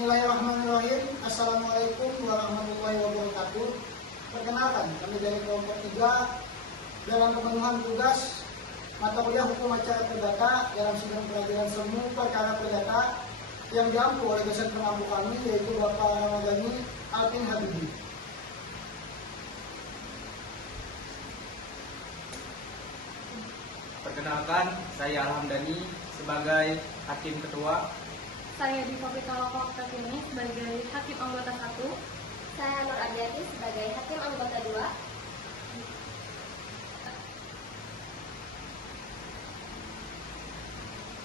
Bismillahirrahmanirrahim. Assalamualaikum warahmatullahi wabarakatuh. Perkenalkan, kami dari kelompok 3 dalam pemenuhan tugas mata kuliah hukum acara perdata dalam sidang pelajaran semu perkara perdata yang diampu oleh dosen pengampu kami yaitu Bapak Ramadhani Alvin Habibi. Perkenalkan, saya Alhamdani sebagai Hakim Ketua. Saya Diva Pitaloka ini sebagai Hakim Anggota 1. Saya Nur Adiati sebagai Hakim Anggota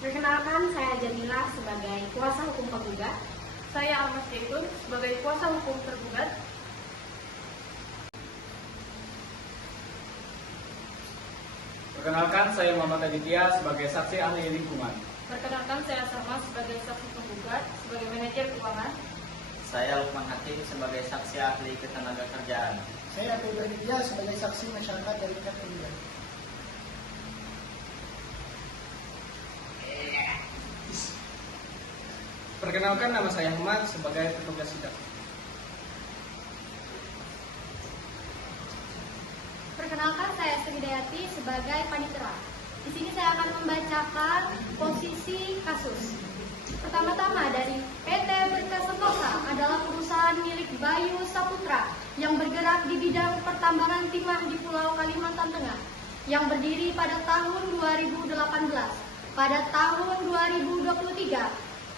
2. Perkenalkan, saya Jamila sebagai kuasa hukum penggugat. Saya Almas Zaitun sebagai kuasa hukum tergugat. Perkenalkan, saya Muhammad Aditya sebagai saksi ahli lingkungan. Perkenalkan, saya Sama sebagai saksi penggugat sebagai manajer keuangan. Saya Lukman Hakim sebagai saksi ahli ketenagakerjaan. Saya Abdul Ghani sebagai saksi masyarakat dari pihak penggugat. Perkenalkan, nama saya Ahmad sebagai petugas sidang. Perkenalkan, saya Sri Dayati sebagai panitera. Di sini saya akan membacakan posisi kasus. Pertama-tama dari PT Berkas Sentosa adalah perusahaan milik Bayu Saputra yang bergerak di bidang pertambangan timah di Pulau Kalimantan Tengah yang berdiri pada tahun 2018. Pada tahun 2023,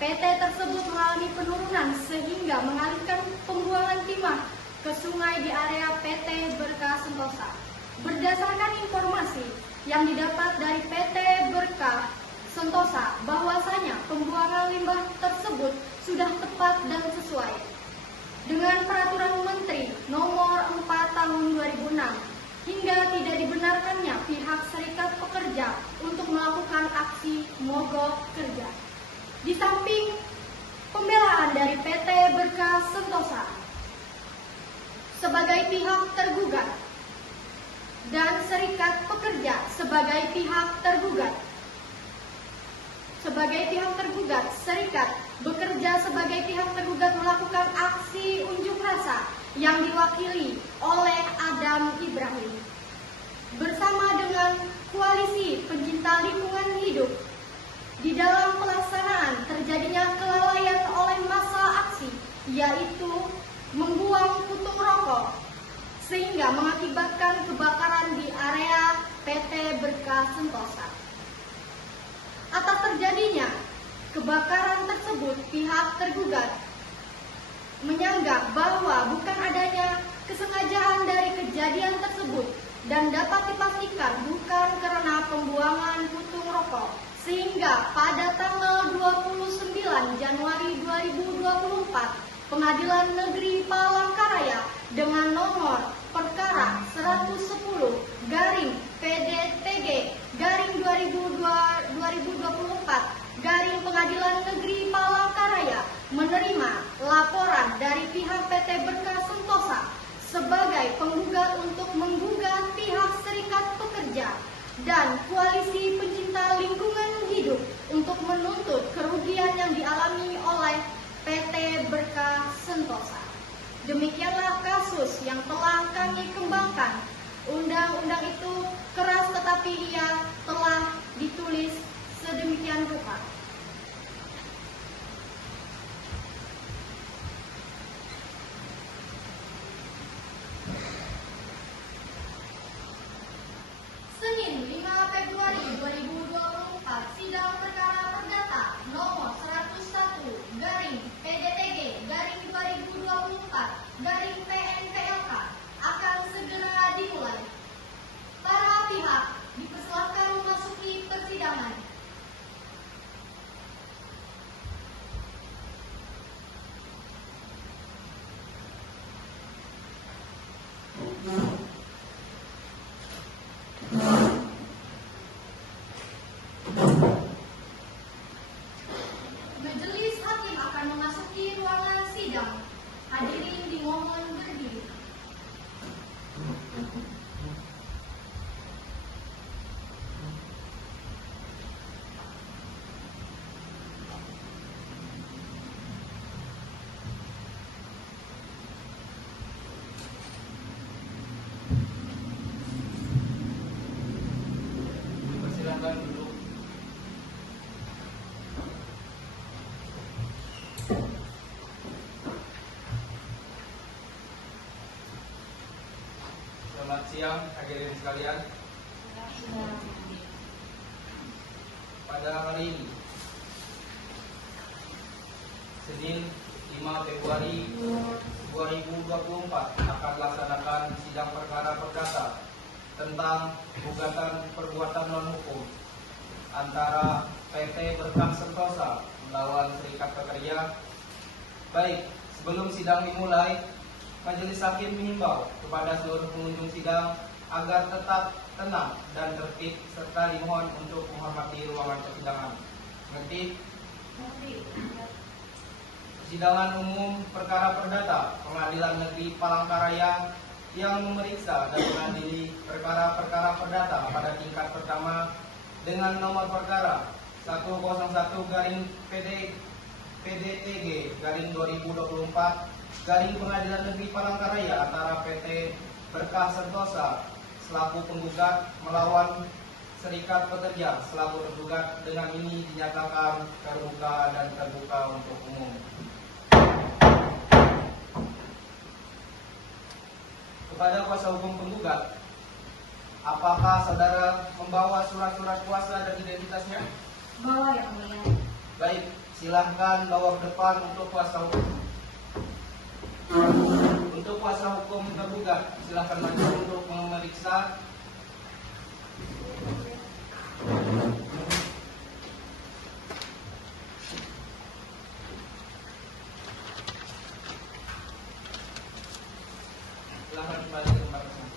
PT tersebut mengalami penurunan sehingga mengalihkan pembuangan timah ke sungai di area PT Berkas Sentosa. Berdasarkan informasi yang didapat dari PT Berkah Sentosa bahwasanya pembuangan limbah tersebut sudah tepat dan sesuai dengan Peraturan Menteri Nomor 4 Tahun 2006 hingga tidak dibenarkannya pihak Serikat Pekerja untuk melakukan aksi mogok kerja. Di samping pembelaan dari PT Berkah Sentosa sebagai pihak tergugat dan Serikat Pekerja sebagai pihak tergugat. Serikat bekerja sebagai pihak tergugat melakukan aksi unjuk rasa yang diwakili oleh Adam Ibrahim bersama dengan Koalisi Pencinta Lingkungan Hidup. Di dalam pelaksanaan terjadinya kelalaian oleh massa aksi, yaitu membuang puntung rokok sehingga mengakibatkan kebakaran di area PT Berkah Sentosa. Atas terjadinya kebakaran tersebut, pihak tergugat menyanggah bahwa bukan adanya kesengajaan dari kejadian tersebut dan dapat dipastikan bukan karena pembuangan puntung rokok, sehingga pada tanggal 29 Januari 2024 Pengadilan Negeri Palangkaraya dengan nomor perkara 110/PDTG/2024 Pengadilan Negeri Palangkaraya menerima laporan dari pihak PT Berkah Sentosa sebagai penggugat untuk menggugat pihak Serikat Pekerja dan Koalisi Pencinta Lingkungan Hidup untuk menuntut kerugian yang dialami oleh PT Berkah Sentosa. Demikianlah kasus yang telah kami kembangkan. Undang-undang itu keras tetapi ia telah ditulis sedemikian rupa. Senin 5 Februari 2024, sidang perkara perdata nomor 101/PDTG/2024/PNPLK akan segera dimulai. Para pihak dipersilakan memasuki persidangan. siang hadirin sekalian. Pada hari ini, Senin 5 Februari 2024 akan dilaksanakan sidang perkara perdata tentang gugatan perbuatan non-hukum antara PT Berkah Sentosa melawan Serikat Pekerja. Baik, sebelum sidang dimulai, Majelis Hakim mengimbau kepada seluruh pengunjung sidang agar tetap tenang dan tertib serta dimohon untuk menghormati ruangan persidangan. Mengerti? Persidangan umum perkara perdata Pengadilan Negeri Palangkaraya yang memeriksa dan mengadili perkara-perkara perdata pada tingkat pertama dengan nomor perkara 101-PDTG-2024 Pengadilan Negeri Palangkaraya antara PT Berkah Sentosa selaku penggugat melawan Serikat Pekerja selaku tergugat, dengan ini dinyatakan terbuka dan terbuka untuk umum. Kepada kuasa hukum penggugat, apakah saudara membawa surat-surat kuasa dan identitasnya? Bawa yang mulia. Baik, silahkan bawa ke depan untuk kuasa hukum. Untuk kuasa hukum tergugat, silahkan maju untuk memeriksa. Silahkan kembali ke tempat tersebut.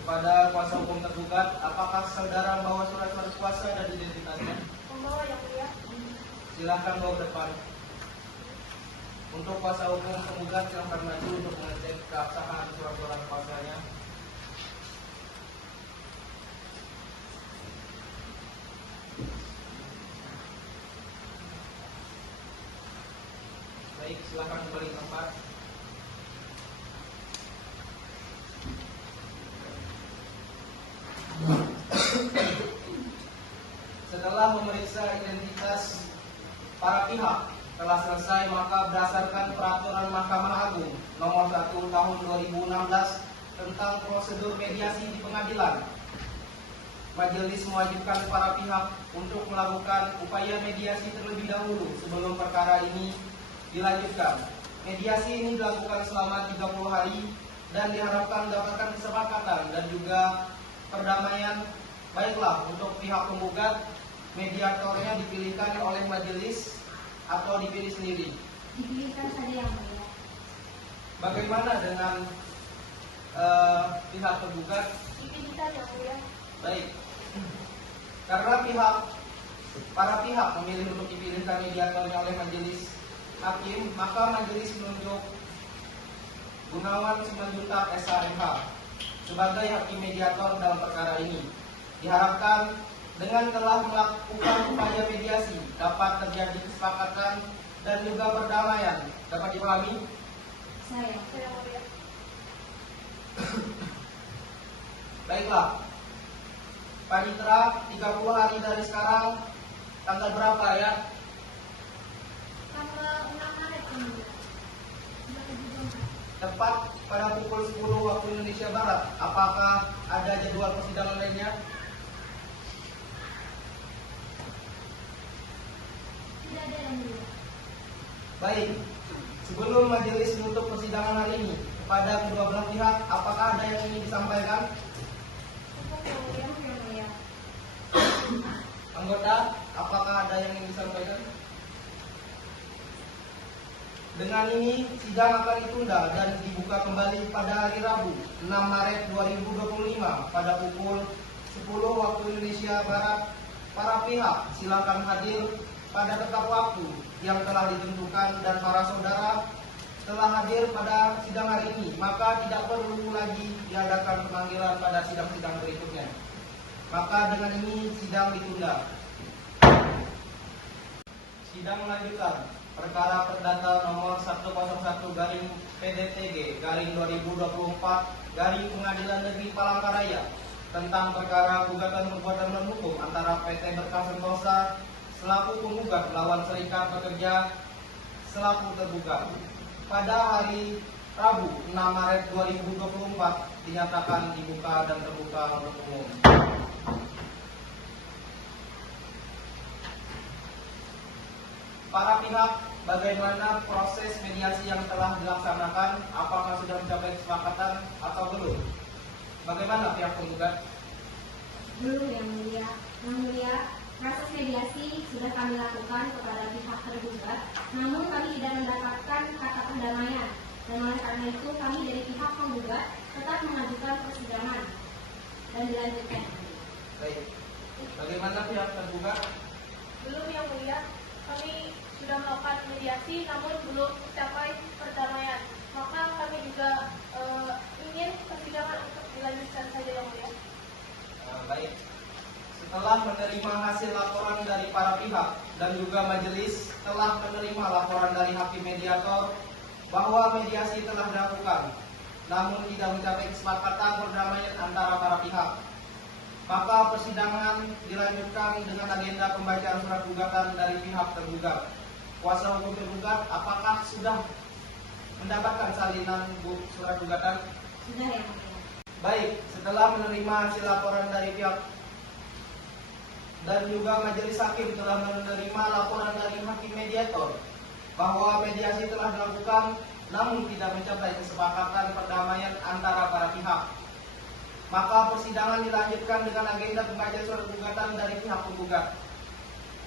Kepada kuasa hukum tergugat, apakah saudara membawa surat-surat kuasa dan identitasnya? Membawa yang mulia. Silahkan bawa ke depan. Untuk kuasa hukum tergugat, silahkan maju untuk mengecek keabsahan surat-surat kuasanya. Baik, silahkan kembali ke tempat. Setelah memeriksa identitas para pihak telah selesai, maka berdasarkan Peraturan Mahkamah Agung Nomor 1 Tahun 2016 tentang prosedur mediasi di pengadilan, Majelis mewajibkan para pihak untuk melakukan upaya mediasi terlebih dahulu sebelum perkara ini dilanjutkan. Mediasi ini dilakukan selama 30 hari dan diharapkan mendapatkan kesepakatan dan juga perdamaian. Baiklah, untuk pihak penggugat, mediatornya dipilihkan oleh majelis atau dipilih sendiri? Dipilihkan saja yang mulia. Bagaimana dengan pihak penggugat? Dipilihkan yang mulia. Baik, karena para pihak memilih untuk dipilihkan mediatornya oleh majelis hakim, maka majelis menunjuk Gunawan Simanjuntak SHMH sebagai hakim mediator dalam perkara ini. Diharapkan dengan telah melakukan upaya mediasi dapat terjadi kesepakatan dan juga perdamaian. Dapat dipahami? Saya. Mulia. Baiklah, Panitera, 30 hari dari sekarang, tanggal berapa ya? Tanggal 6 Maret yang mulia. Tepat pada pukul 10 waktu Indonesia Barat. Apakah ada jadwal persidangan lainnya? Tidak ada yang mulia. Baik, sebelum majelis menutup persidangan hari ini, kepada kedua belah pihak, apakah ada yang ingin disampaikan? Yang mulia. Anggota, apakah ada yang ingin disampaikan? Dengan ini, sidang akan ditunda dan dibuka kembali pada hari Rabu, 6 Maret 2025 pada pukul 10 waktu Indonesia Barat. Para pihak silakan hadir pada tetap waktu yang telah ditentukan dan para saudara telah hadir pada sidang hari ini, maka tidak perlu lagi diadakan pemanggilan pada sidang-sidang berikutnya. Maka dengan ini sidang ditunda. Sidang melanjutkan perkara perdata nomor 101-PDTG-2024 Pengadilan Negeri Palangkaraya tentang perkara gugatan perbuatan non-hukum antara PT Berkah Sentosa selaku penggugat melawan Serikat Pekerja selaku tergugat. Pada hari Rabu 6 Maret 2024 dinyatakan dibuka dan terbuka untuk umum. Para pihak, bagaimana proses mediasi yang telah dilaksanakan? Apakah sudah mencapai kesepakatan atau belum? Bagaimana pihak penggugat? Belum, Yang Mulia. Yang Mulia, proses mediasi sudah kami lakukan kepada pihak tergugat, namun kami tidak mendapatkan kata perdamaian. Dan oleh karena itu kami dari pihak penggugat tetap mengajukan persidangan dan dilanjutkan. Baik. Bagaimana pihak tergugat? Belum, Yang Mulia. Kami sudah melakukan mediasi namun belum mencapai perdamaian. Maka kami juga ingin persidangan untuk dilanjutkan saja, Yang Mulia. Baik. Setelah menerima hasil laporan dari para pihak dan juga majelis telah menerima laporan dari hakim mediator bahwa mediasi telah dilakukan, namun tidak mencapai kesepakatan perdamaian antara para pihak, maka persidangan dilanjutkan dengan agenda pembacaan surat gugatan dari pihak tergugat. Kuasa hukum tergugat, apakah sudah mendapatkan salinan surat gugatan? Sudah, Yang Mulia. Baik, setelah menerima hasil laporan dari pihak dan juga majelis hakim telah menerima laporan dari hakim mediator bahwa mediasi telah dilakukan namun tidak mencapai kesepakatan perdamaian antara para pihak, maka persidangan dilanjutkan dengan agenda pembacaan surat gugatan dari pihak penggugat.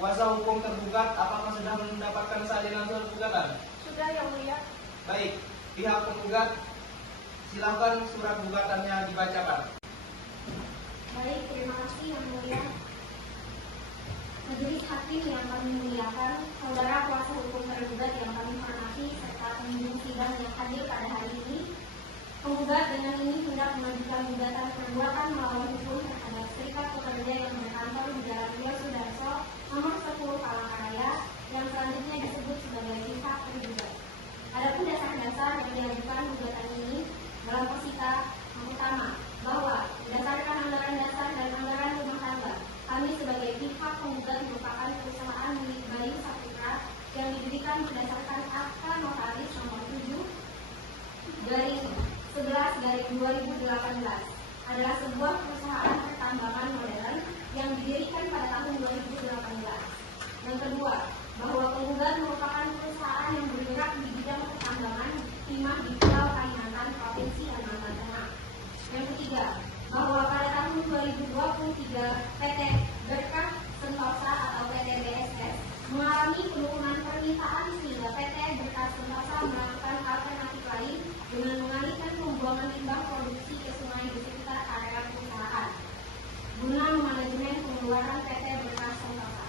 Kuasa hukum tergugat, apakah sudah mendapatkan salinan surat gugatan? Sudah, Yang Mulia. Baik, pihak penggugat, silakan surat gugatannya dibacakan. Baik, terima kasih Yang Mulia. Majelis hakim yang kami muliakan, saudara kuasa hukum tergugat yang kami hormati, serta pengunjung sidang yang hadir pada hari ini, penggugat dengan ini hendak mengajukan gugatan perbuatan melawan hukum terhadap Serikat Pekerja yang berkantor di Jalan Rio Sudarso, nomor 10 Palangkaraya, yang selanjutnya disebut sebagai pihak tergugat. Adapun dasar-dasar yang diajukan gugatan ini dalam posita yang pertama, bahwa berdasarkan anggaran dasar dan anggaran rumah tangga, kami sebagai pihak penggugat merupakan perusahaan milik Bayu Saputra yang didirikan berdasarkan Akta Notaris nomor 7/11/2018 adalah sebuah perusahaan pertambangan modern yang didirikan pada tahun 2018. Yang kedua, bahwa penggugat merupakan perusahaan yang bergerak di bidang pertambangan timah di Pulau Kalimantan, Provinsi Kalimantan Tengah. Yang ketiga, bahwa pada tahun 2023 PT Berkah Sentosa atau PT BSS mengalami penurunan permintaan sehingga PT Berkah Sentosa melakukan alternatif lain dengan mengalihkan pembuangan limbah produksi ke sungai di sekitar area perusahaan guna manajemen pengeluaran PT Berkah Sentosa.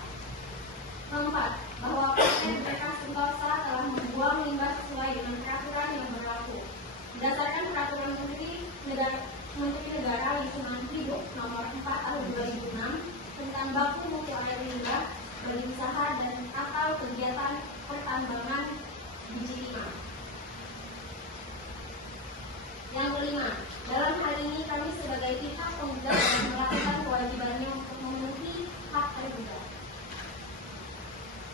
Keempat, bahwa PT Berkah Sentosa telah membuang limbah sesuai dengan peraturan yang berlaku berdasarkan peraturan Menteri Negara Lingkungan Hidup nomor 4 tahun 2006 tentang baku mutu air limbah bagi usaha dan atau kegiatan pertambangan biji timah. Yang kelima, dalam hal ini kami sebagai pihak penggugat melakukan kewajibannya untuk memenuhi hak tergugat.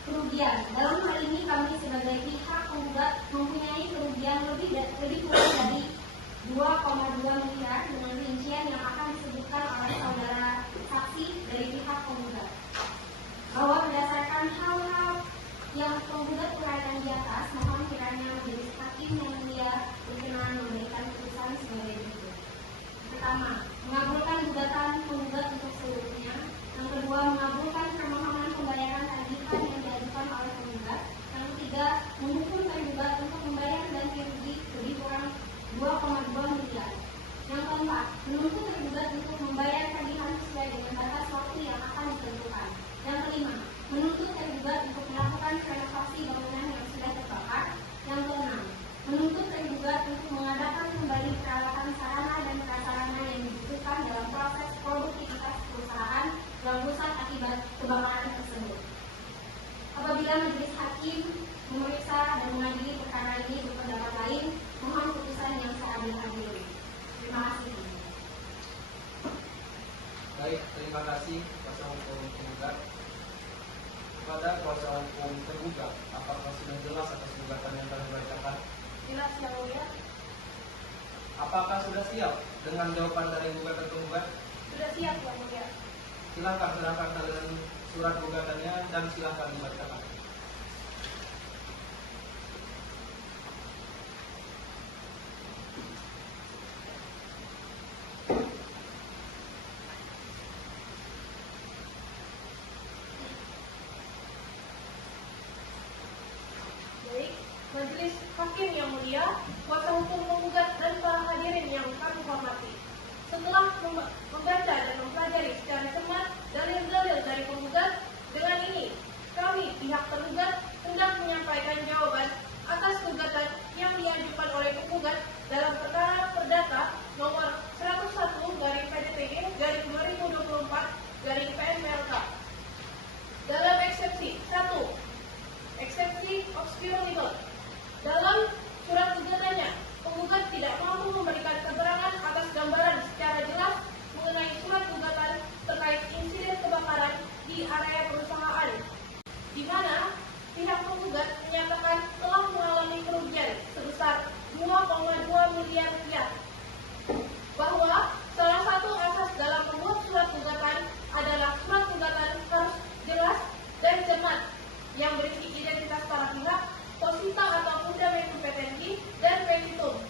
Kerugian, dalam hal ini kami sebagai pihak penggugat mempunyai kerugian lebih kurang dari 2,2 miliar dengan rincian yang akan disebutkan oleh saudara saksi dari pihak penggugat. Bahwa berdasarkan hal-hal yang penggugat uraikan di atas, mohon kiranya majelis hakim yang mulia berkenan memberikan putusan sebagai berikut. Pertama, mengabulkan gugatan penggugat untuk seluruhnya. Yang kedua, mengabulkan permohonan pembayaran tagihan yang diajukan oleh penggugat. Yang ketiga, menghukum tergugat untuk membayar ganti rugi lebih kurang 2,2 miliar. Yang keempat, menuntut tergugat untuk membayar tagihan sesuai dengan batas waktu yang akan ditentukan. Yang kelima, menuntut tergugat untuk melakukan renovasi bangunan yang sudah terbakar. Yang keenam, menuntut tergugat untuk mengadakan kembali peralatan sarana dan prasarana yang dibutuhkan dalam proses produktivitas perusahaan yang rusak akibat kebakaran tersebut. Apabila majelis hakim memeriksa dan mengadili perkara ini berpendapat lain, mohon putusan yang seadil-adilnya. Terima kasih. Baik, terima kasih kuasa hukum penggugat. Kepada kuasa hukum tergugat, apakah sudah jelas atas sudah siap dengan jawaban dari gugatan penggugat? Sudah siap Yang Mulia. Silakan serahkan dengan surat gugatannya dan silakan dibacakan. Baik, Majelis Hakim yang Mulia, kuasa hukum penggugat dan para hadirin yang kami hormati. Setelah membaca dan mempelajari secara cermat dalil-dalil dari penggugat, dengan ini kami pihak tergugat hendak menyampaikan jawaban atas gugatan yang diajukan oleh penggugat dalam perkara perdata nomor 101/PDTG/2024/PN-PLK. Dalam eksepsi 1, eksepsi obscure legal. Dalam surat gugatannya, penggugat tidak mampu memberikan keterangan atas gambaran secara jelas mengenai surat gugatan terkait insiden kebakaran di area perusahaan, di mana pihak penggugat menyatakan telah mengalami kerugian sebesar 2,2 miliar rupiah. Bahwa salah satu asas dalam membuat surat gugatan adalah surat gugatan harus jelas dan cermat yang berisi identitas para pihak, posita atau fundament kompetensi, dan petitum.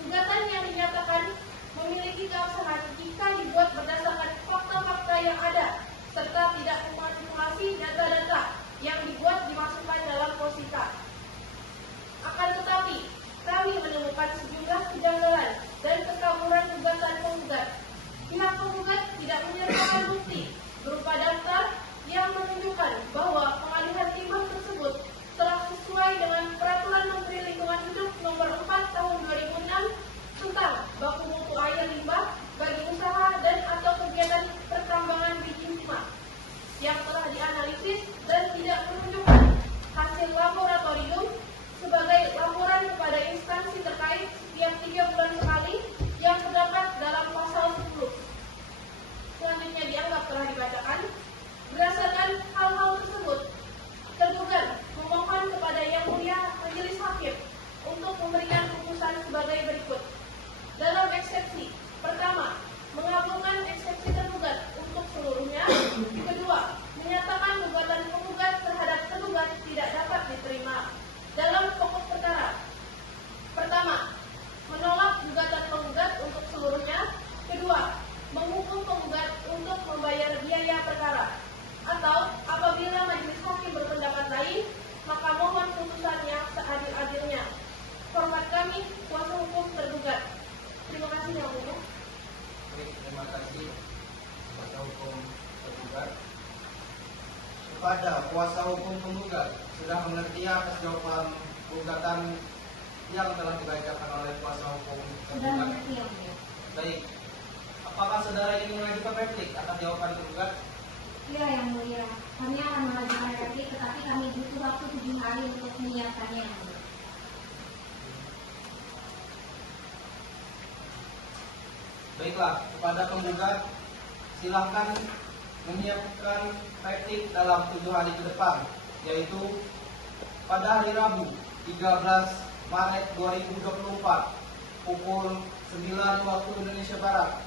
Gugatan yang dinyatakan memiliki keabsahan jika dibuat berdasarkan fakta-fakta yang ada, serta tidak memanipulasi data-data yang dibuat dimasukkan dalam posita. Akan tetapi, kami menemukan sejumlah kejanggalan dan kekaburan gugatan penggugat. Pihak penggugat tidak menyertakan bukti berupa daftar yang menunjukkan bahwa pengalihan limbah tersebut telah sesuai dengan Peraturan Menteri Lingkungan Hidup Nomor 4 Tahun 2006 tentang baku mutu air limbah bagi usaha dan atau kegiatan pertambangan biji timah yang telah dianalisis dan tidak menunjukkan hasil laboratorium sebagai laporan kepada instansi terkait setiap 3 bulan sekali yang terdapat dalam pasal 10. Selanjutnya dianggap telah dibacakan. Berdasarkan hal-hal tersebut, tergugat memohon kepada Yang Mulia Majelis Hakim untuk memberikan putusan sebagai berikut. Dalam eksepsi pertama, mengabulkan eksepsi tergugat untuk seluruhnya. Kedua, menyatakan gugatan penggugat terhadap tergugat tidak dapat diterima. Dalam pokok perkara, pertama, menolak gugatan penggugat untuk seluruhnya. Kedua, menghukum penggugat untuk membayar biaya perkara. Atau apabila majelis hakim berpendapat lain, maka mohon putusannya seadil-adilnya. Hormat kami, kuasa hukum tergugat. Terima kasih Yang Mulia. Baik, terima kasih kuasa hukum penggugat. Kepada kuasa hukum penggugat, sudah mengerti atas jawaban gugatan yang telah dibacakan oleh kuasa hukum Sudah penggugat? mengerti Yang Mulia. Baik, apakah saudara ingin mengajukan replik atas jawaban penggugat? Iya Yang Mulia, kami akan mengajukan replik tetapi kami butuh waktu 7 hari untuk menyiapkannya Yang Mulia. Baiklah, kepada penggugat silahkan menyiapkan replik dalam 7 hari ke depan, yaitu pada hari Rabu 13 Maret 2024 pukul 9 waktu Indonesia Barat.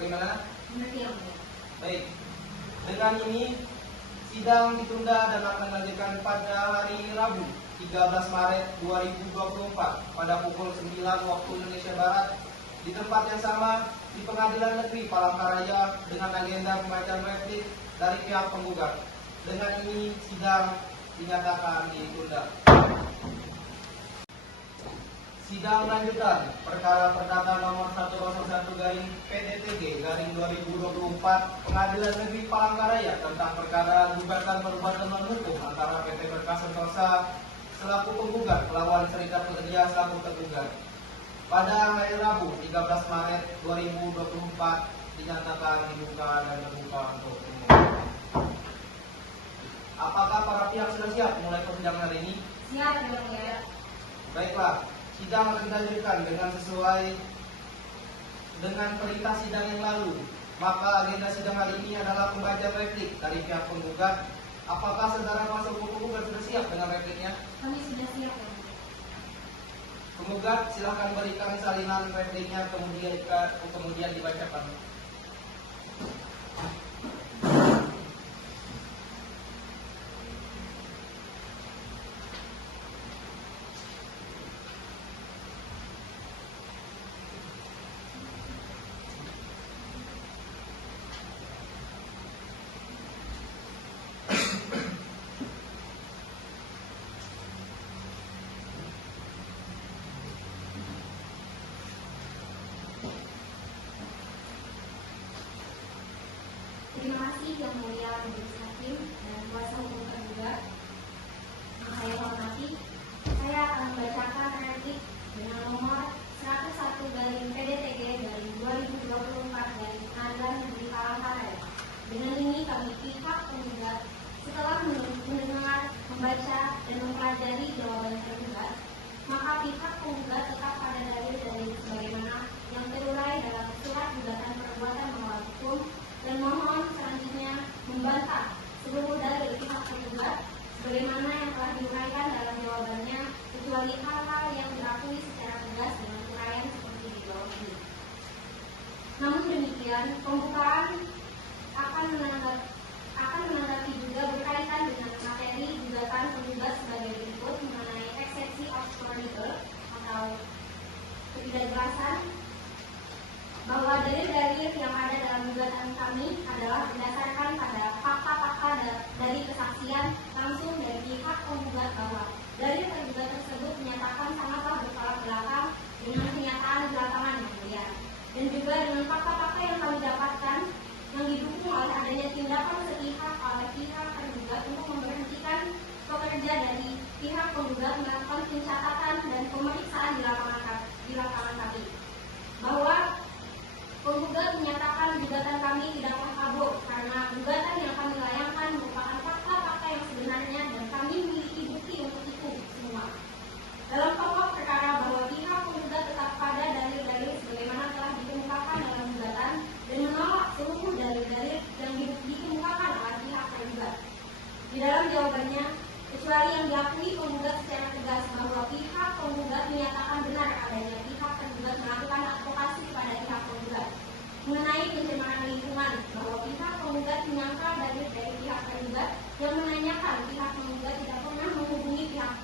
Bagaimana? Mengerti Yang Mulia. Baik, dengan ini sidang ditunda dan akan dilanjutkan pada hari Rabu 13 Maret 2024 pada pukul 9 waktu Indonesia Barat di tempat yang sama di Pengadilan Negeri Palangkaraya dengan agenda pembacaan replik dari pihak penggugat. Dengan ini sidang dinyatakan ditunda. Sidang lanjutan perkara perdata nomor 101/PDTG/2024 Pengadilan Negeri Palangkaraya tentang perkara gugatan perbuatan non-hukum antara PT Berkas Sentosa selaku penggugat melawan Serikat Pekerja selaku tergugat. Pada hari Rabu 13 Maret 2024 dinyatakan dibuka dan terbuka untuk umum. Apakah para pihak sudah siap mulai persidangan hari ini? Siap Yang Mulia. Baiklah, sidang akan dilanjutkan dengan sesuai dengan perintah sidang yang lalu. Maka agenda sidang hari ini adalah pembacaan replik dari pihak penggugat. Apakah saudara kuasa hukum penggugat sudah siap dengan repliknya? Kami sudah siap Yang Mulia. Penggugat silahkan berikan salinan repliknya kemudian dibacakan. Terima kasih Yang Mulia Majelis Hakim dan kuasa hukum tergugat. Yang saya hormati, saya akan membacakan replik dengan nomor 101/PDTG/2024 Pengadilan Negeri Palangkaraya. Dengan ini kami pihak penggugat setelah mendengar, membaca, dan mempelajari jawaban tergugat, maka pihak penggugat tetap pada dalil-dalil sebagaimana yang terurai dalam surat gugatan perbuatan melawan hukum dan mohon selanjutnya membantah seluruh dalil pihak penggugat sebagaimana yang telah diuraikan dalam jawabannya, kecuali hal-hal yang diakui secara tegas dengan uraian seperti di bawah ini. Namun demikian, pembukaan akan menanggapi juga berkaitan dengan materi gugatan penggugat sebagai berikut mengenai eksepsi obscurity atau ketidakjelasan, bahwa dalil-dalil yang ada dalam gugatan kami adalah berdasarkan pada fakta-fakta dari kesaksian langsung dari pihak penggugat bahwa dalil tergugat tersebut menyatakan sangatlah bertolak belakang dengan kenyataan di lapangan yang mulia, dan juga dengan fakta-fakta yang kami dapatkan yang didukung oleh adanya tindakan sepihak oleh pihak tergugat untuk memberhentikan pekerja dari pihak penggugat melakukan pencatatan dan pemeriksaan di lapangan kami, bahwa penggugat menyatakan gugatan kami tidaklah kabur karena gugatan yang kami layangkan merupakan fakta-fakta yang sebenarnya dan kami memiliki bukti untuk itu semua. Dalam pokok perkara bahwa pihak penggugat tetap pada dalil-dalil sebagaimana telah dikemukakan dalam gugatan dan menolak seluruh dalil-dalil yang dikemukakan oleh pihak tergugat. Di dalam jawabannya, kecuali yang diakui penggugat secara tegas bahwa pihak penggugat menyatakan benar adanya pihak tergugat melakukan advokasi kepada pihak penggugat mengenai pencemaran lingkungan, bahwa pihak penggugat menyangka dari pihak tergugat yang menanyakan pihak penggugat tidak pernah menghubungi pihak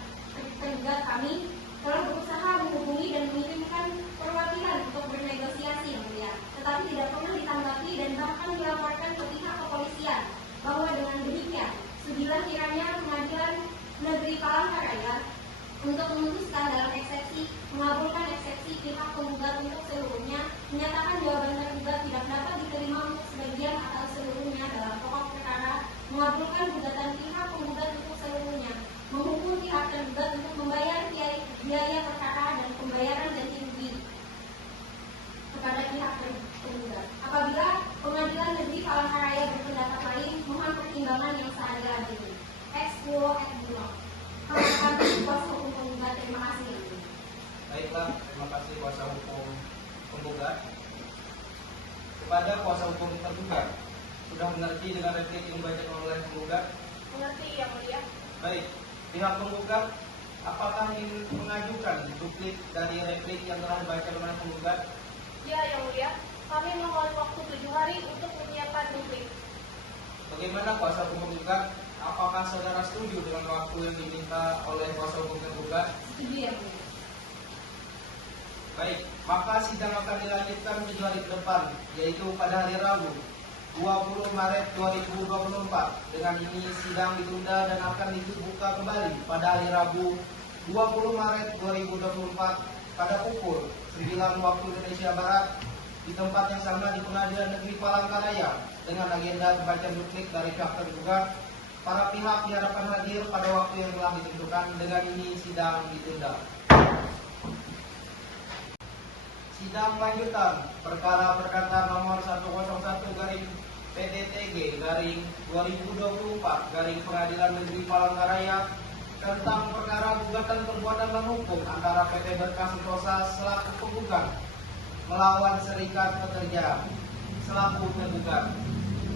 tergugat. Kami telah berusaha menghubungi dan mengirimkan perwakilan untuk bernegosiasi yang mulia, tetapi tidak pernah ditanggapi dan bahkan dilaporkan ke pihak kepolisian, bahwa dengan demikian sudilah kiranya Pengadilan Negeri Palangkaraya untuk memutuskan dalam eksepsi, mengabulkan eksepsi pihak penggugat untuk seluruhnya, menyatakan jawaban tergugat tidak dapat diterima untuk sebagian atau seluruhnya dalam pokok perkara, mengabulkan gugatan pihak penggugat untuk seluruhnya, menghukum pihak tergugat untuk membayar biaya perkara dan pembayaran ganti rugi kepada pihak penggugat. Apabila Pengadilan Negeri Palangkaraya berpendapat lain, mohon pertimbangan yang seadil-adilnya. Ex quo et nulo. Kami kuasa hukum penggugat, terima kasih. Baiklah, terima kasih kuasa hukum penggugat. Kepada kuasa hukum tergugat, sudah mengerti dengan replik yang dibacakan oleh penggugat? Mengerti Yang Mulia. Baik, pihak penggugat, apakah ingin mengajukan duplik dari replik yang telah dibacakan oleh penggugat? Ya Yang Mulia, kami mohon waktu 7 hari untuk menyiapkan duplik. Bagaimana kuasa hukum penggugat? Apakah saudara setuju dengan waktu yang diminta oleh kuasa hukum tergugat? Setuju ya, Bu. Baik, maka sidang akan dilanjutkan 7 hari ke depan, yaitu pada hari Rabu 20 Maret 2024. Dengan ini sidang ditunda dan akan dibuka kembali pada hari Rabu 20 Maret 2024 pada pukul 9 waktu Indonesia Barat di tempat yang sama di Pengadilan Negeri Palangkaraya dengan agenda pembacaan duplik dari pihak tergugat. Para pihak diharapkan hadir pada waktu yang telah ditentukan. Dengan ini sidang ditunda. Sidang lanjutan perkara perkara nomor 101/PDTG/2024 Pengadilan Negeri Palangkaraya tentang perkara gugatan perbuatan menghukum antara PT Berkah Sentosa selaku penggugat melawan Serikat Pekerja selaku tergugat.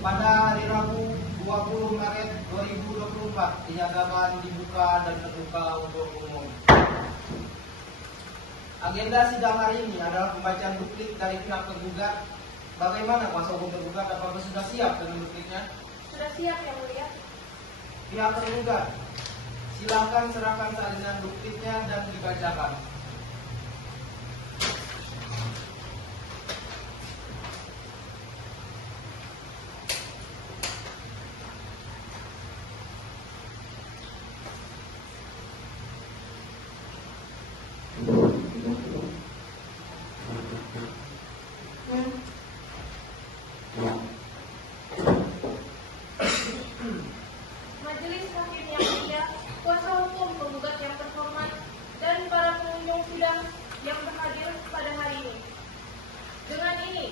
Pada hari Rabu 20 Maret 2024 dinyatakan dibuka dan terbuka untuk umum. Agenda sidang hari ini adalah pembacaan duplik dari pihak tergugat. Bagaimana kuasa hukum tergugat? Apakah sudah siap dengan dupliknya? Sudah siap yang mulia. Pihak tergugat, silakan serahkan salinan dupliknya dan dibacakan. Majelis Hakim yang mulia, kuasa hukum penggugat yang terhormat, dan para pengunjung sidang yang berhadir pada hari ini. Dengan ini,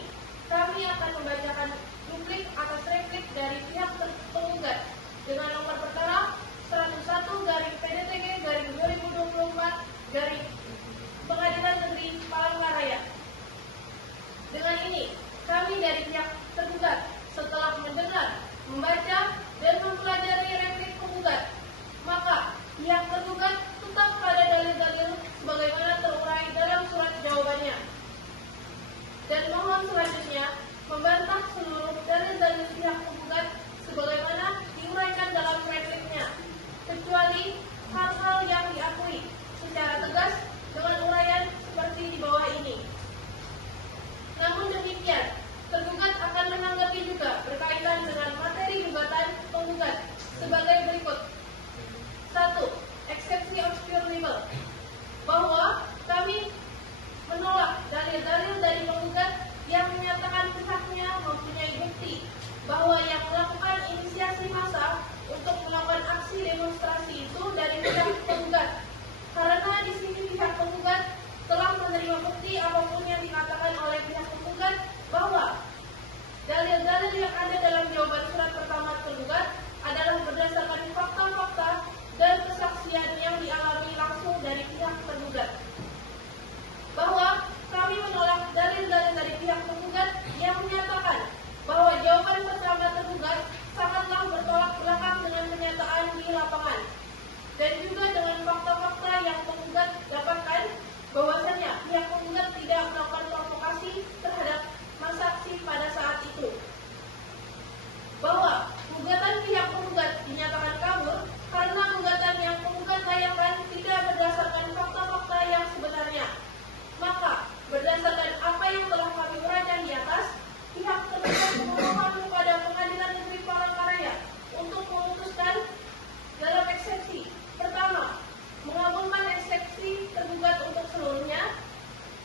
kami akan membacakan duplik atas replik dari pihak penggugat dengan nomor perkara 101/PDTG/2024 Pengadilan Negeri Palangkaraya. Dengan ini, kami dari pihak tergugat setelah mendengar, membaca, dan mempelajari replik penggugat, maka pihak tergugat tetap pada dalil-dalil sebagaimana terurai dalam surat jawabannya. Dan mohon selanjutnya membantah seluruh dalil-dalil pihak penggugat sebagaimana diuraikan dalam repliknya, kecuali hal-hal yang diakui secara tegas dengan uraian seperti di bawah ini. Namun demikian, tergugat akan menanggapi juga berkaitan dengan materi gugatan penggugat sebagai berikut. 1. Eksepsi obscure libel, bahwa kami menolak dalil-dalil dari penggugat yang menyatakan pihaknya mempunyai bukti bahwa yang melakukan inisiasi massa untuk melakukan aksi demonstrasi itu dari pihak penggugat, karena di sini pihak penggugat telah menerima bukti apapun yang dikatakan oleh pihak penggugat bahwa dalil-dalil yang ada dalam jawaban surat pertama tergugat adalah berdasarkan fakta-fakta dan kesaksian yang dialami langsung dari pihak tergugat. Bahwa kami menolak dalil-dalil dari pihak penggugat yang menyatakan bahwa jawaban pertama tergugat sangatlah bertolak belakang dengan kenyataan di lapangan, dan juga dengan fakta-fakta yang penggugat dapatkan bahwasanya pihak penggugat tidak melakukan provokasi terhadap masa aksi pada saat itu. Bahwa gugatan pihak penggugat dinyatakan kabur karena gugatan yang penggugat layakan tidak berdasarkan fakta-fakta yang sebenarnya. Maka, berdasarkan apa yang telah kami uraikan di atas, pihak tergugat memohon kepada Pengadilan Negeri Palangkaraya untuk memutuskan dalam eksepsi pertama, mengabulkan eksepsi tergugat untuk seluruhnya.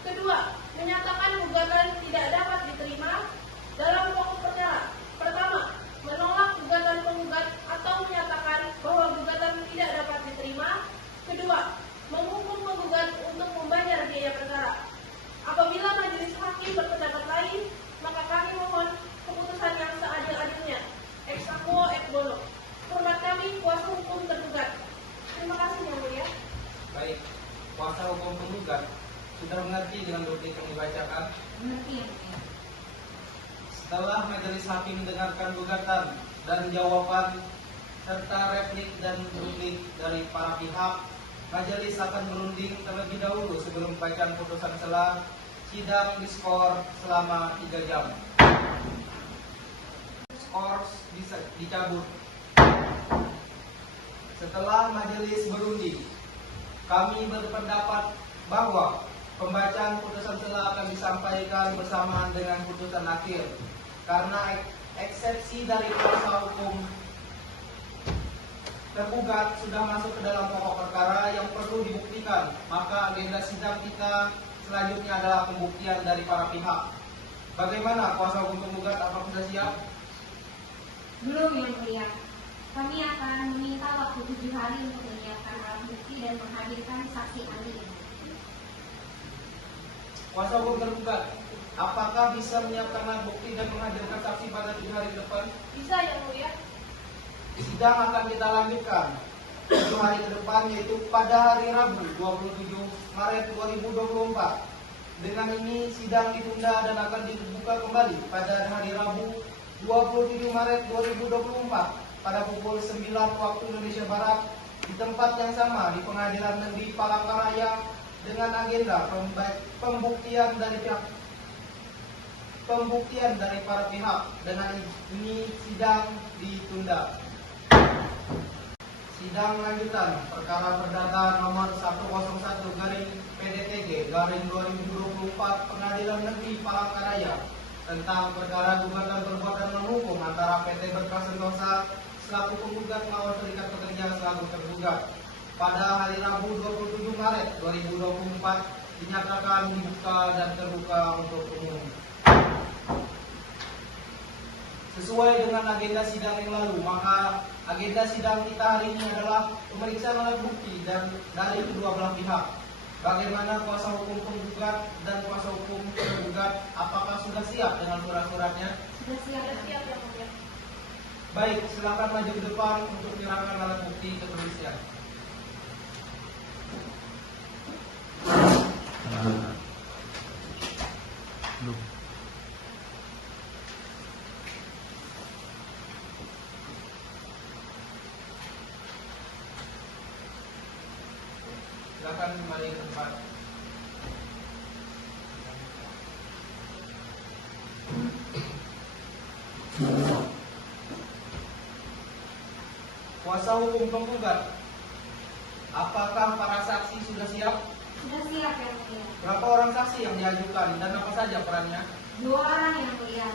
Kedua, menyatakan gugatan tidak dapat diterima dalam pokok perkara. Pertama, menolak gugatan penggugat atau menyatakan bahwa gugatan tidak dapat diterima. Kedua, menghukum penggugat untuk membayar biaya perkara. Apabila majelis hakim berpendapat lain, maka kami mohon keputusan yang seadil-adilnya. Ex aequo et bono. Hormat kami, kuasa hukum tergugat. Terima kasih yang mulia. Baik, kuasa hukum penggugat sudah mengerti dengan duplik yang dibacakan. Mengerti yang mulia. Setelah majelis hakim mendengarkan gugatan dan jawaban serta replik dan duplik dari para pihak, majelis akan berunding terlebih dahulu sebelum bacaan putusan selah. Sidang diskor selama 3 jam. Skor bisa dicabut. Setelah majelis berunding, kami berpendapat bahwa pembacaan putusan selah akan disampaikan bersamaan dengan putusan akhir. Karena eksepsi dari kuasa hukum tergugat sudah masuk ke dalam pokok perkara yang perlu dibuktikan, maka agenda sidang kita selanjutnya adalah pembuktian dari para pihak. Bagaimana kuasa hukum penggugat? Apakah sudah siap? Belum yang mulia. Kami akan meminta waktu 7 hari untuk menyiapkan alat bukti dan menghadirkan saksi ahli. Kuasa hukum tergugat, apakah bisa menyiapkan alat bukti dan menghadirkan saksi pada 7 hari ke depan? Bisa yang mulia. Sidang akan kita lanjutkan 7 hari ke depan, yaitu pada hari Rabu 27 Maret 2024. Dengan ini sidang ditunda dan akan dibuka kembali pada hari Rabu 27 Maret 2024 pada pukul 9 waktu Indonesia Barat di tempat yang sama di Pengadilan Negeri Palangkaraya dengan agenda pembuktian dari para pihak. Dengan ini sidang ditunda. Sidang lanjutan perkara perdata nomor 101 garing PDTG garing 2024 Pengadilan Negeri Palangkaraya tentang perkara gugatan perbuatan menghukum antara PT Berkas Sentosa selaku penggugat melawan Serikat Pekerja selaku tergugat pada hari Rabu 27 Maret 2024 dinyatakan dibuka dan terbuka untuk umum. Sesuai dengan agenda sidang yang lalu, maka agenda sidang kita hari ini adalah pemeriksaan alat bukti dan dari kedua belah pihak. Bagaimana kuasa hukum penggugat dan kuasa hukum tergugat, apakah sudah siap dengan surat-suratnya? Sudah siap. Sudah siap yang mulia. Baik, silakan maju ke depan untuk menyerahkan alat bukti ke kepolisian. Silakan kembali ke tempat. Kuasa hukum penggugat, apakah para saksi sudah siap? Sudah siap yang mulia. Berapa orang saksi yang diajukan dan apa saja perannya? 2 orang yang mulia.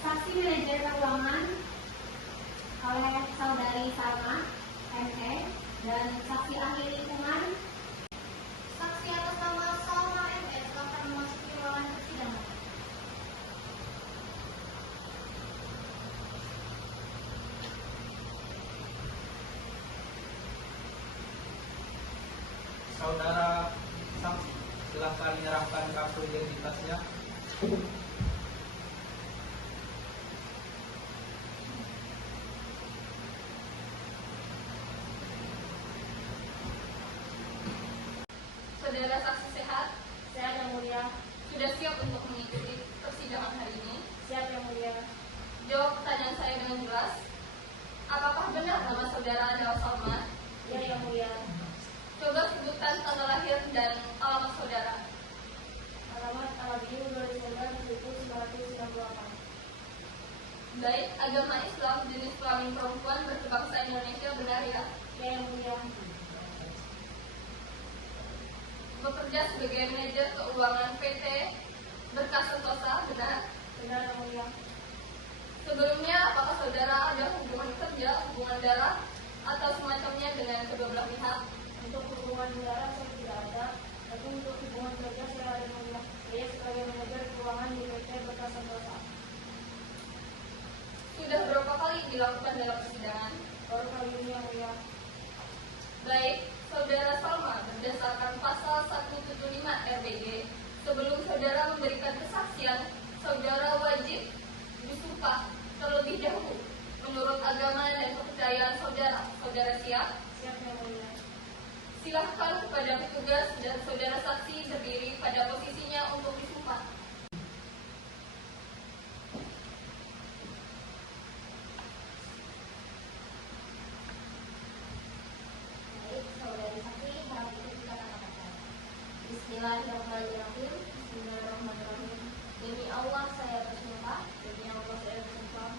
Saksi manajer keuangan oleh saudari Salma ME dan saksi ahli lingkungan saksi atas nama Salma ME silakan memasuki ruangan persidangan. Saudara saksi, silakan menyerahkan kartu identitasnya. Saudara saksi sehat? Sehat yang mulia. Sudah siap untuk mengikuti persidangan hari ini? Siap yang mulia. Jawab pertanyaan saya dengan jelas. Apakah benar nama saudara adalah Salma? Ya yang mulia. Coba sebutkan tanggal lahir dan alamat saudara. Alamat Alabiu 2 Desember 1998. Baik, agama Islam, jenis kelamin perempuan, berbangsa Indonesia, benar ya? Ya yang mulia. Bekerja sebagai manajer keuangan PT Berkas Sentosa, benar? Benar yang mulia. Sebelumnya, apakah saudara ada hubungan kerja, hubungan darah, atau semacamnya dengan kedua belah pihak? Untuk hubungan darah saya tidak ada, tapi untuk hubungan kerja saya ada yang mulia. Saya sebagai manajer keuangan di PT Berkas Sentosa. Sudah berapa kali dilakukan dalam persidangan? Baru kali ini yang mulia. Baik, saudara Salma, berdasarkan pasal 175 RBG, sebelum saudara memberikan kesaksian, saudara wajib disumpah terlebih dahulu menurut agama dan kepercayaan saudara. Saudara siap? Siap yang mulia. Silahkan kepada petugas dan saudara saksi berdiri pada posisinya untuk disumpah. Bismillahirrahmanirrahim. Bismillahirrahmanirrahim. Demi Allah saya bersumpah. Demi Allah saya bersumpah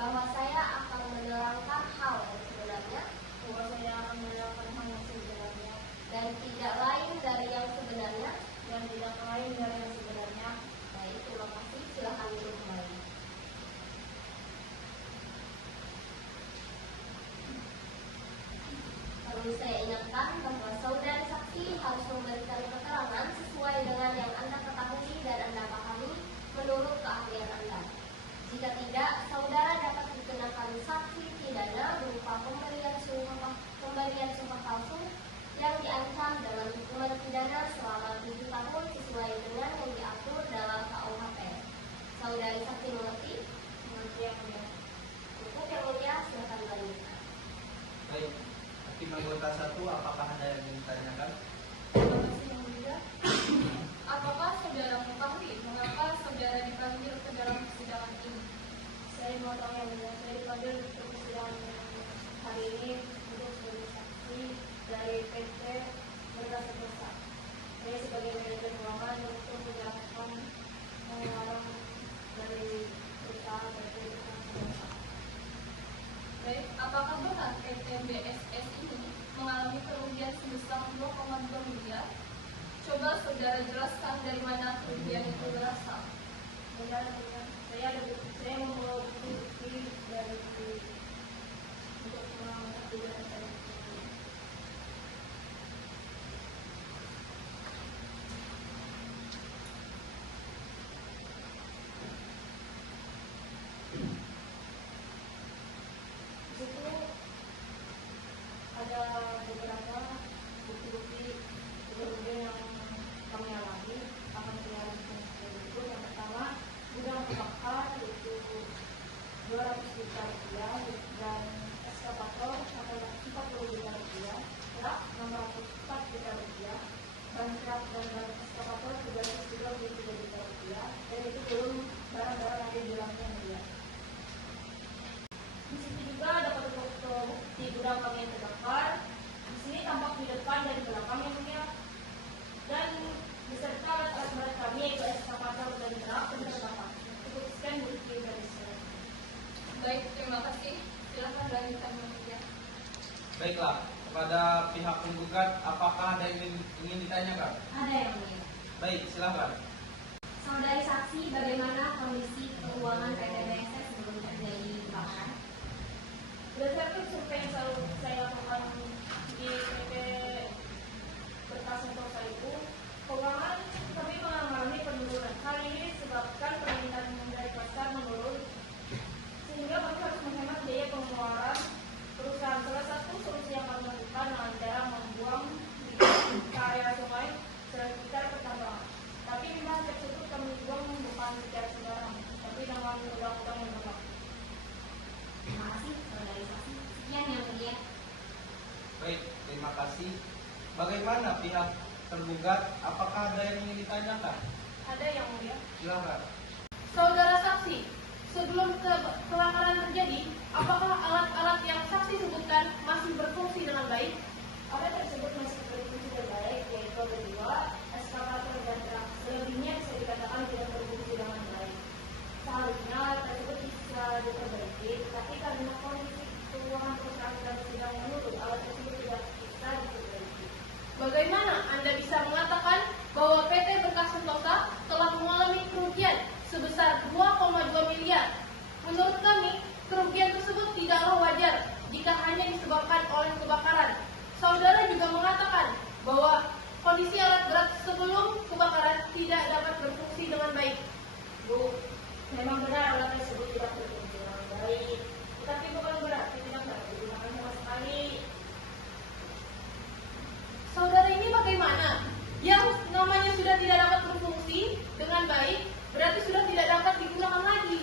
bahwa saya akan menerangkan hal yang sebenarnya. Bahwa saya akan menerangkan hal yang sebenarnya dan tidak lain dari yang sebenarnya. Dan tidak lain dari yang sebenarnya. Baik, terima kasih. Silakan duduk kembali. Perlu saya ingatkan bahwa saudara saksi harus memberikan keterangan sesuai dengan yang Anda ketahui dan Anda pahami menurut keahlian Anda. Jika tidak, saudara dapat dikenakan sanksi pidana berupa pemberian sumpah palsu yang diancam dengan hukuman pidana selama 7 tahun sesuai dengan yang diatur dalam KUHP. Saudari saksi mengerti? Mengerti yang mulia. Untuk yang mulia, silakan dilanjutkan. Baik, hakim anggota 1, apakah ada yang ingin ditanyakan? Terima kasih yang mulia. Apakah saudara mengetahui mengapa saudara dipanggil ke dalam persidangan ini? Saya mau tahu yang mulia. Saya dipanggil untuk persidangan hari ini untuk sebagai saksi dari PT Berkas Sentosa. Saya sebagai manajer keuangan untuk menjelaskan pengeluaran dari perusahaan PT Berkas Sentosa. Baik, apakah benar PT BSS ini mengalami kerugian sebesar 2,2 miliar? Coba saudara jelaskan dari mana kerugian itu berasal. Benar, saya membawa bukti dari untuk mengajukan saya. Di situ ada beberapa bukti-bukti kerugian yang kami alami akan saya jelaskan sebagai berikut. Yang pertama, gudang terbakar yaitu 200 juta rupiah dan eskavator sampai 40 juta rupiah, truk 604 juta rupiah, ban truk dan ban eskavator 333 juta rupiah, dan itu belum barang-barang yang ada di dalamnya dia. Di sini juga ada foto-foto bukti gudang kami yang terbakar. Di sini tampak di depan dan di belakang yang mulia, dan beserta alat berat kami yaitu eskavator dan truk yang terbakar. Cukup sekian bukti dari saya. Baik, terima kasih. Silakan lanjutkan Mulia. Baiklah, kepada pihak penggugat, apakah ada yang ingin ditanyakan? Ada yang mulia. Baik, silakan. Saudari saksi, bagaimana kondisi keuangan PT BSS sebelum terjadi kebakaran? Berdasarkan survei yang selalu saya lakukan di PT Berkas Sentosa itu, keuangan kami mengalami penurunan. Hal ini disebabkan permintaan dari pasar menurun, sehingga kami harus menghemat biaya pengeluaran perusahaan. Salah satu solusi yang kami lakukan adalah membuang ke area sungai sekitar pertambangan. Tapi limbah tersebut kami buang bukan secara sembarangan, tapi dengan undang-undang yang berlaku. Terima kasih, saudari saksi. Sekian yang mulia. Baik, terima kasih. Bagaimana pihak tergugat? Apakah ada yang ingin ditanyakan? Ada yang mulia. Silakan. Saudara saksi, sebelum kebakaran terjadi, apakah alat-alat yang saksi sebutkan masih berfungsi dengan baik? Alat tersebut masih berfungsi dengan baik, yaitu ada 2, eskavator dan truk. Selebihnya bisa dikatakan tidak berfungsi dengan baik. Seharusnya alat tersebut bisa diperbaiki, tapi karena kondisi keuangan perusahaan sedang menurun, alat tersebut tidak bisa diperbaiki. Bagaimana Anda bisa mengatakan bahwa PT Berkas Sentosa telah mengalami kerugian sebesar 2,2 miliar? Menurut kami, kerugian tersebut tidaklah wajar jika hanya disebabkan oleh kebakaran. Saudara juga mengatakan bahwa kondisi alat berat sebelum kebakaran tidak dapat berfungsi dengan baik. Bu, memang benar alat tersebut tidak berfungsi dengan baik, tetapi bukan berarti tidak dapat digunakan sama sekali. Saudara ini bagaimana? Yang namanya sudah tidak dapat berfungsi dengan baik, berarti sudah tidak dapat digunakan lagi.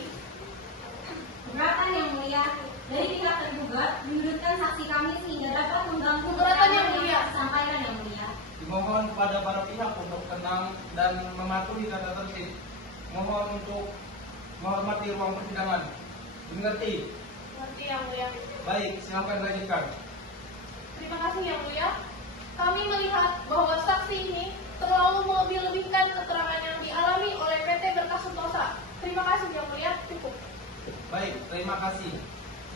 Keberatan yang mulia, dari pihak tergugat menyudutkan saksi kami sehingga dapat mengganggu Keberatan yang mulia. Sampaikan yang mulia. Dimohon kepada para pihak untuk tenang dan mematuhi tata tertib. Mohon untuk menghormati ruang persidangan. Dimengerti? Mengerti yang mulia. Baik, silakan lanjutkan. Terima kasih yang mulia. Kami melihat bahwa saksi ini terlalu melebih-lebihkan keterangan yang dialami oleh PT Berkas Sentosa. Terima kasih yang mulia. Cukup. Baik, terima kasih.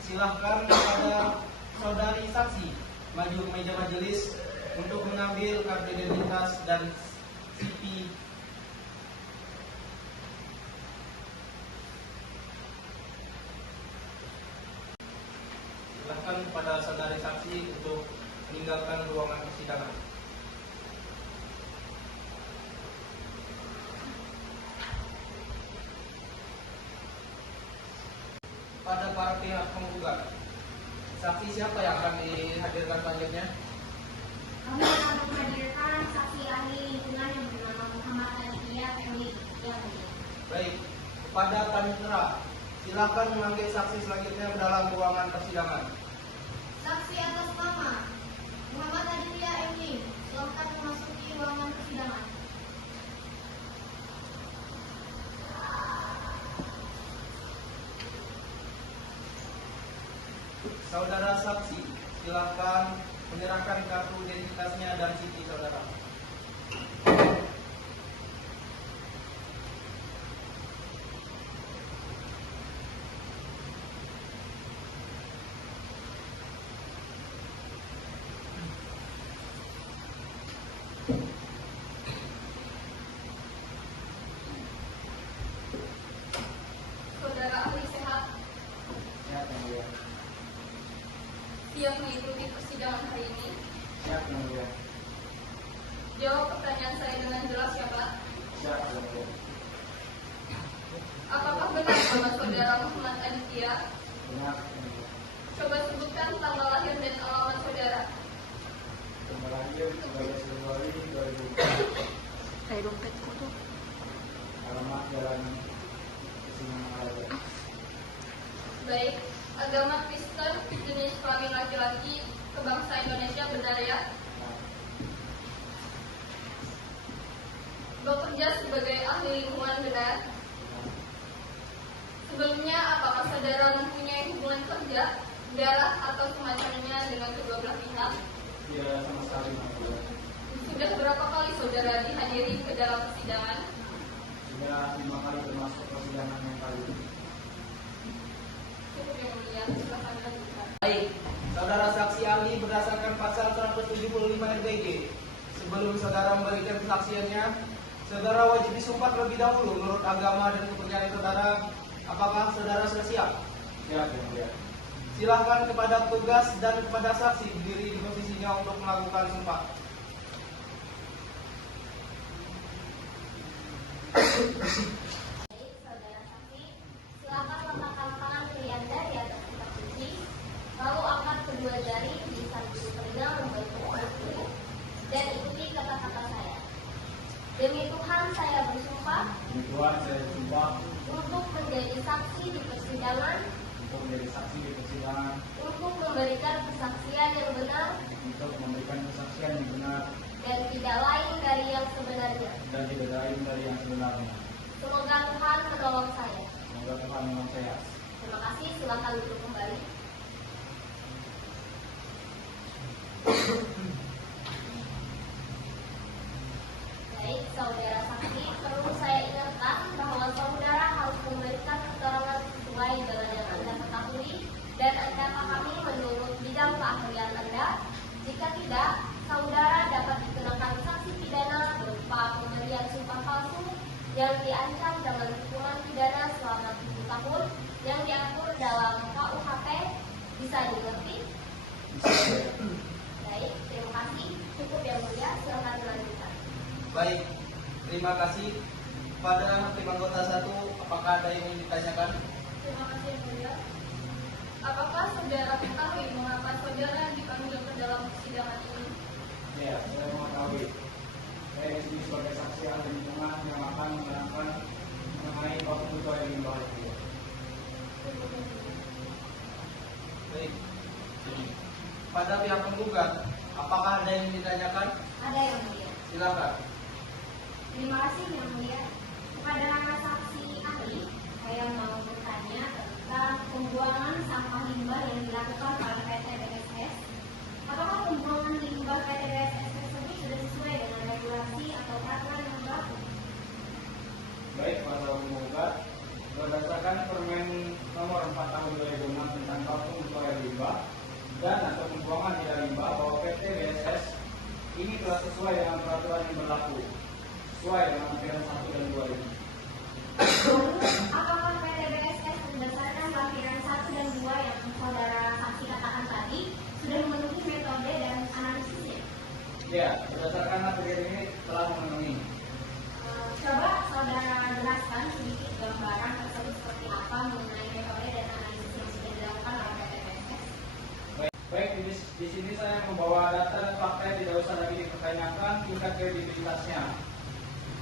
Silahkan kepada saudari saksi maju ke meja majelis untuk mengambil kartu identitas dan CV. Silahkan kepada saudari saksi untuk meninggalkan ruangan persidangan. Pada para pihak penggugat, saksi siapa yang akan dihadirkan selanjutnya? Kami akan menghadirkan saksi ahli lingkungan yang bernama Muhammad Aditya Femi yang mulia. Baik, kepada Panitra, silakan memanggil saksi selanjutnya ke dalam ruangan persidangan. Saksi atas nama Muhammad Aditya Emli, silakan memasuki ruangan persidangan. saudara saksi, silakan menyerahkan kartu identitasnya dan CV saudara. Saudara ahli sehat Siap yang mulia. siap mengikuti persidangan hari ini. Siap yang mulia. Jawab pertanyaan saya dengan jelas ya Pak. Siap yang mulia. Apakah benar nama saudara Muhammad Aditya? Benar yang mulia. Coba sebutkan tanggal lahir dan alamat saudara. Tanggal lahir 13 Februari 2004. Kayak dompetku tuh. Alamat Jalan Singamaraja. Baik, agama Kristen, jenis kelamin laki-laki, kebangsa Indonesia, benar ya? Bekerja sebagai ahli lingkungan, benar? Sebelumnya, apakah saudara mempunyai hubungan kerja, darah atau semacamnya dengan kedua belah pihak? Tidak sama sekali yang mulia. Sudah berapa kali saudara dihadiri ke dalam persidangan? Sudah 5 kali termasuk persidangan yang kali ini. Cukup yang mulia, silakan lanjutkan. Baik, saudara saksi ahli berdasarkan pasal 175 RBG. Sebelum saudara memberikan kesaksiannya, saudara wajib disumpah terlebih dahulu menurut agama dan kepercayaan saudara. Apakah saudara sudah siap? Siap yang mulia. Silahkan kepada petugas dan kepada saksi berdiri di posisinya untuk melakukan sumpah. Baik, saudara saksi, silakan letakkan tangan kiri Anda di atas kitab suci, lalu angkat kedua jari di samping telinga membentuk huruf dan ikuti kata-kata saya. Demi Tuhan saya bersumpah Demi Tuhan saya bersumpah untuk menjadi saksi di persidangan, untuk menjadi saksi di persidangan, untuk memberikan kesaksian yang benar untuk memberikan kesaksian yang benar dan tidak lain dari yang sebenarnya. dan tidak lain dari yang sebenarnya. Semoga Tuhan menolong saya. Semoga Tuhan menolong saya. Terima kasih, silakan duduk kembali. Baik, saudara saksi, perlu saya ingatkan bahwa saudara harus memberikan keterangan sesuai dengan yang Anda ketahui dan Anda pahami menurut bidang keahlian Anda. Jika tidak, saudara dapat dikenakan sanksi pidana berupa pemberian sumpah palsu yang diancam dengan hukuman pidana selama 7 tahun yang diatur dalam KUHP. Bisa dimengerti? Baik, terima kasih. Cukup yang mulia, silakan dilanjutkan. Baik, terima kasih. Pada hakim anggota 1, apakah ada yang ingin ditanyakan? Terima kasih yang mulia. Apakah saudara mengetahui mengapa saudara dipanggil ke dalam persidangan ini? Ya, saya mengetahui. Saya di sini sebagai saksi ahli lingkungan yang akan menerangkan mengenai waktu ketua limbah itu. Baik. Pada pihak penggugat, apakah ada yang ingin ditanyakan? Ada yang mulia. Silakan. Terima kasih yang mulia. Kepada saksi ahli, saya mau bertanya tentang pembuangan sampah limbah yang dilakukan oleh PT BSS. Apakah pembuangan limbah PT BSS tersebut sudah sesuai dengan regulasi atau peraturan yang berlaku? Baik, para penggugat, berdasarkan Permen Nomor 4 Tahun 2006 tentang vakum untuk air limbah dan atau pembuangan tidak limbah bahwa PT BSS ini telah sesuai dengan peraturan yang berlaku, sesuai dengan lampiran 1 dan 2 ini. Apakah PT BSS berdasarkan lampiran 1 dan 2 yang saudara saksi katakan tadi sudah memenuhi metode dan analisisnya? Ya, berdasarkan lampiran ini telah memenuhi. Coba saudara jelaskan sedikit gambaran tersebut seperti apa mengenai metode dan analisis yang sudah dilakukan oleh PT BSS. Baik, di sini saya membawa data dan fakta yang tidak usah lagi dipertanyakan tingkat kredibilitasnya.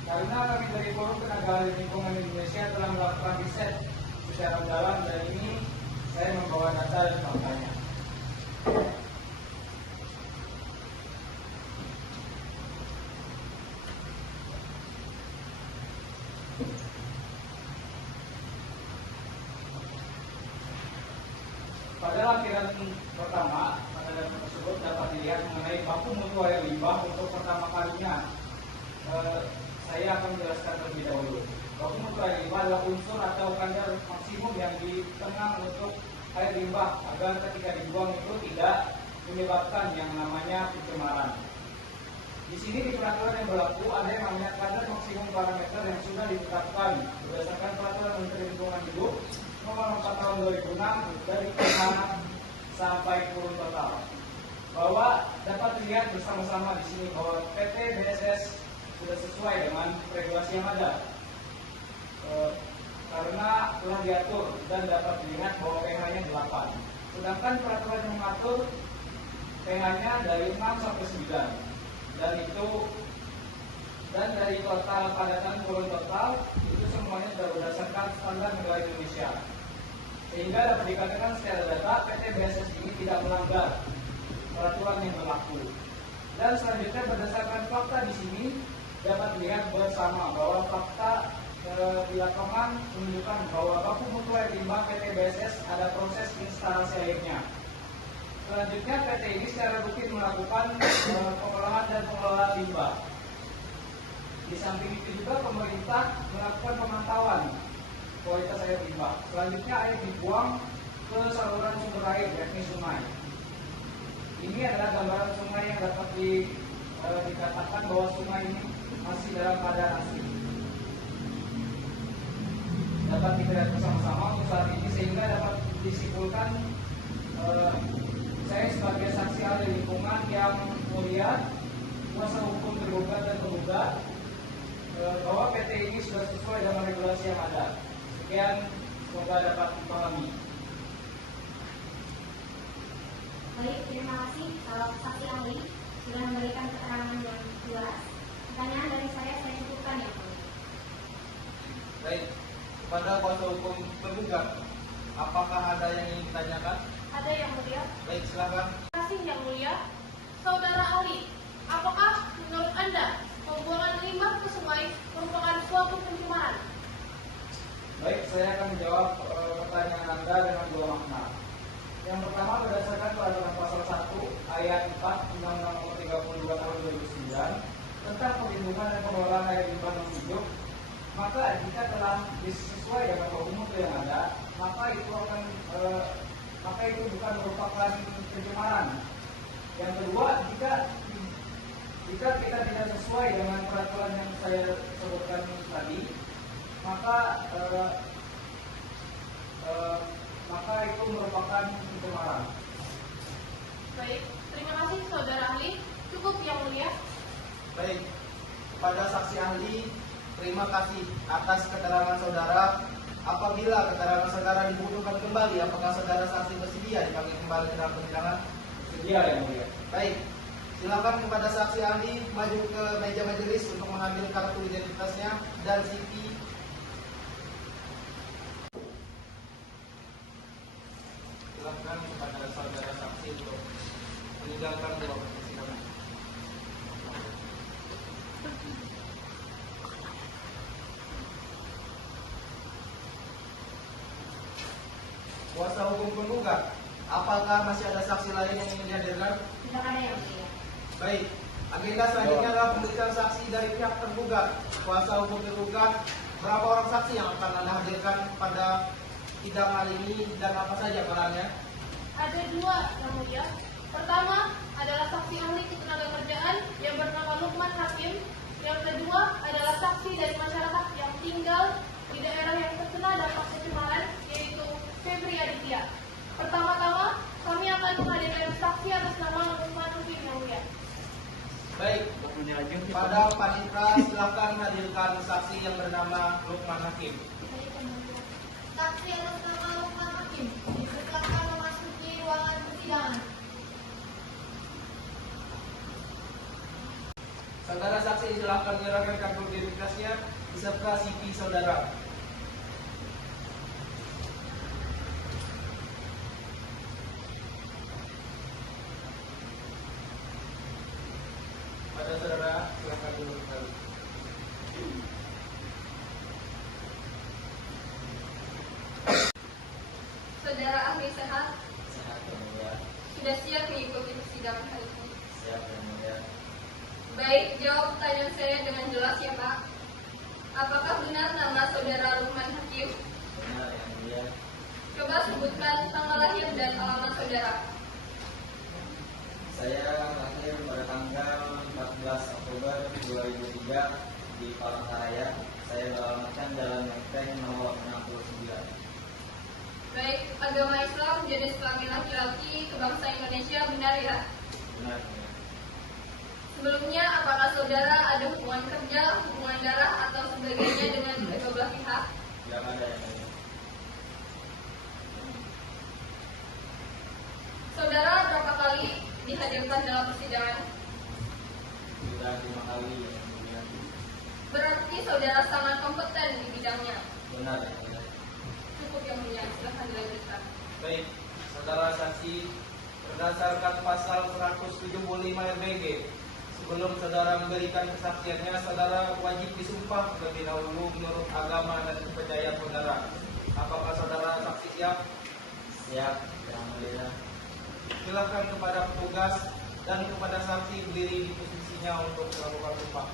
Karena kami dari Forum Tenaga Lingkungan Indonesia telah melakukan riset secara mendalam dan ini saya membawa data dan faktanya. Pada lampiran baku mutu air limbah untuk pertama kalinya. Saya akan menjelaskan terlebih dahulu. Baku mutu air limbah adalah unsur atau kadar maksimum yang ditenang untuk air limbah agar ketika dibuang itu tidak menyebabkan yang namanya pencemaran. Di sini di peraturan yang berlaku ada yang namanya kadar maksimum parameter yang sudah ditetapkan berdasarkan peraturan Menteri Lingkungan Hidup nomor 4 tahun 2006 dari pH sampai kurun total. Bahwa dapat dilihat bersama-sama di sini bahwa PT BSS sudah sesuai dengan regulasi yang ada. Karena telah diatur dan dapat dilihat bahwa pH-nya 8. Sedangkan peraturan yang mengatur pH-nya dari 6 sampai 9. Dan dari total padatan kurun total itu semuanya sudah berdasarkan standar negara Indonesia. Sehingga dapat dikatakan secara data PT BSS ini tidak melanggar peraturan yang berlaku. Dan selanjutnya berdasarkan fakta di sini dapat dilihat bersama bahwa fakta di lapangan menunjukkan bahwa baku mutu air limbah PT BSS ada proses instalasi airnya. Selanjutnya PT ini secara rutin melakukan pengolahan dan pengelolaan limbah. Di samping itu juga pemerintah melakukan pemantauan kualitas air limbah. Selanjutnya air dibuang ke saluran sumber air yakni sungai. Ini adalah gambaran sungai yang dapat dikatakan bahwa sungai ini masih dalam keadaan asli. Dapat kita lihat bersama-sama untuk saat ini sehingga dapat disimpulkan saya sebagai saksi ahli lingkungan yang melihat kuasa hukum tergugat dan tergugat bahwa PT ini sudah sesuai dengan regulasi yang ada. Sekian, semoga dapat dipahami. Baik, terima kasih kalau saksi ahli sudah memberikan keterangan yang jelas. Pertanyaan dari saya cukupkan ya. Baik, kepada kuasa hukum tergugat, apakah ada yang ingin ditanyakan? Ada yang mulia. Baik, silakan. Terima kasih yang mulia. Saudara ahli, apakah menurut Anda pembuangan limbah ke sungai merupakan suatu pencemaran? Baik, saya akan menjawab pertanyaan Anda dengan dua makna. Yang pertama berdasarkan peraturan pasal 1 ayat 4 Undang-Undang Nomor 32 Tahun 2009 tentang perlindungan dan pengelolaan air limbah non-hidup, maka jika telah sesuai dengan baku mutu yang ada, maka itu bukan merupakan pencemaran. Yang kedua, jika kita tidak sesuai dengan peraturan yang saya sebutkan tadi, maka itu merupakan pencemaran. Baik, terima kasih saudara ahli. Cukup yang mulia. Baik, kepada saksi ahli, terima kasih atas keterangan saudara. Apabila keterangan saudara dibutuhkan kembali, apakah saudara saksi bersedia dipanggil kembali ke dalam persidangan? Sedia yang mulia. Baik, silakan kepada saksi ahli maju ke meja majelis untuk mengambil kartu identitasnya dan CV. Silakan kepada saudara saksi untuk meninggalkan ruang persidangan. Kuasa hukum penggugat, apakah masih ada saksi lain yang ingin dihadirkan? Tidak ada yang mulia. Baik, agenda selanjutnya adalah pemeriksaan saksi dari pihak tergugat. Kuasa hukum tergugat, berapa orang saksi yang akan Anda hadirkan pada sidang kali ini dan apa saja perannya? Ada dua yang mulia. Pertama adalah saksi ahli ketenagakerjaan yang bernama Lukman Hakim. Yang kedua adalah saksi dari masyarakat yang tinggal di daerah yang terkena dampak pencemaran, yaitu Febri Aditya. Pertama-tama, kami akan menghadirkan saksi atas nama Lukman Hakim yang mulia. Baik, pada panitra silakan hadirkan saksi yang bernama Lukman Hakim. Saksi atas nama Lukman Hakim dipersilakan memasuki ruangan persidangan. Saudara saksi silakan menyerahkan kartu identitasnya beserta CV saudara. Pada saudara silakan dulu kembali. Saudara ahli sehat, Sehat ya. sudah siap mengikuti persidangan hari ini? Siap yang mulia. Baik, jawab pertanyaan saya dengan jelas ya Pak. Apakah benar nama saudara Lukman Hakim? Benar yang mulia. Coba sebutkan tanggal lahir dan alamat saudara. Saya lahir pada tanggal 14 Oktober 2003 di Palangkaraya. Saya beralamatkan Jalan Menteng nomor 69. Baik, agama Islam, jenis kelamin laki-laki, kebangsa Indonesia, benar ya? Benar yang mulia. Sebelumnya, apakah saudara ada hubungan kerja, hubungan darah, atau sebagainya dengan kedua belah pihak? Tidak ada yang mulia. Saudara berapa kali dihadirkan dalam persidangan? Sudah 5 kali yang mulia. Berarti saudara sangat kompeten di bidangnya. Benar yang mulia. Cukup yang mulia, silahkan dilanjutkan. Baik, saudara saksi, berdasarkan pasal 175 RBG, sebelum saudara memberikan kesaksiannya, saudara wajib disumpah terlebih dahulu menurut agama dan kepercayaan saudara. Apakah saudara saksi siap? Siap yang mulia. Silakan kepada petugas dan kepada saksi berdiri di posisinya untuk melakukan sumpah.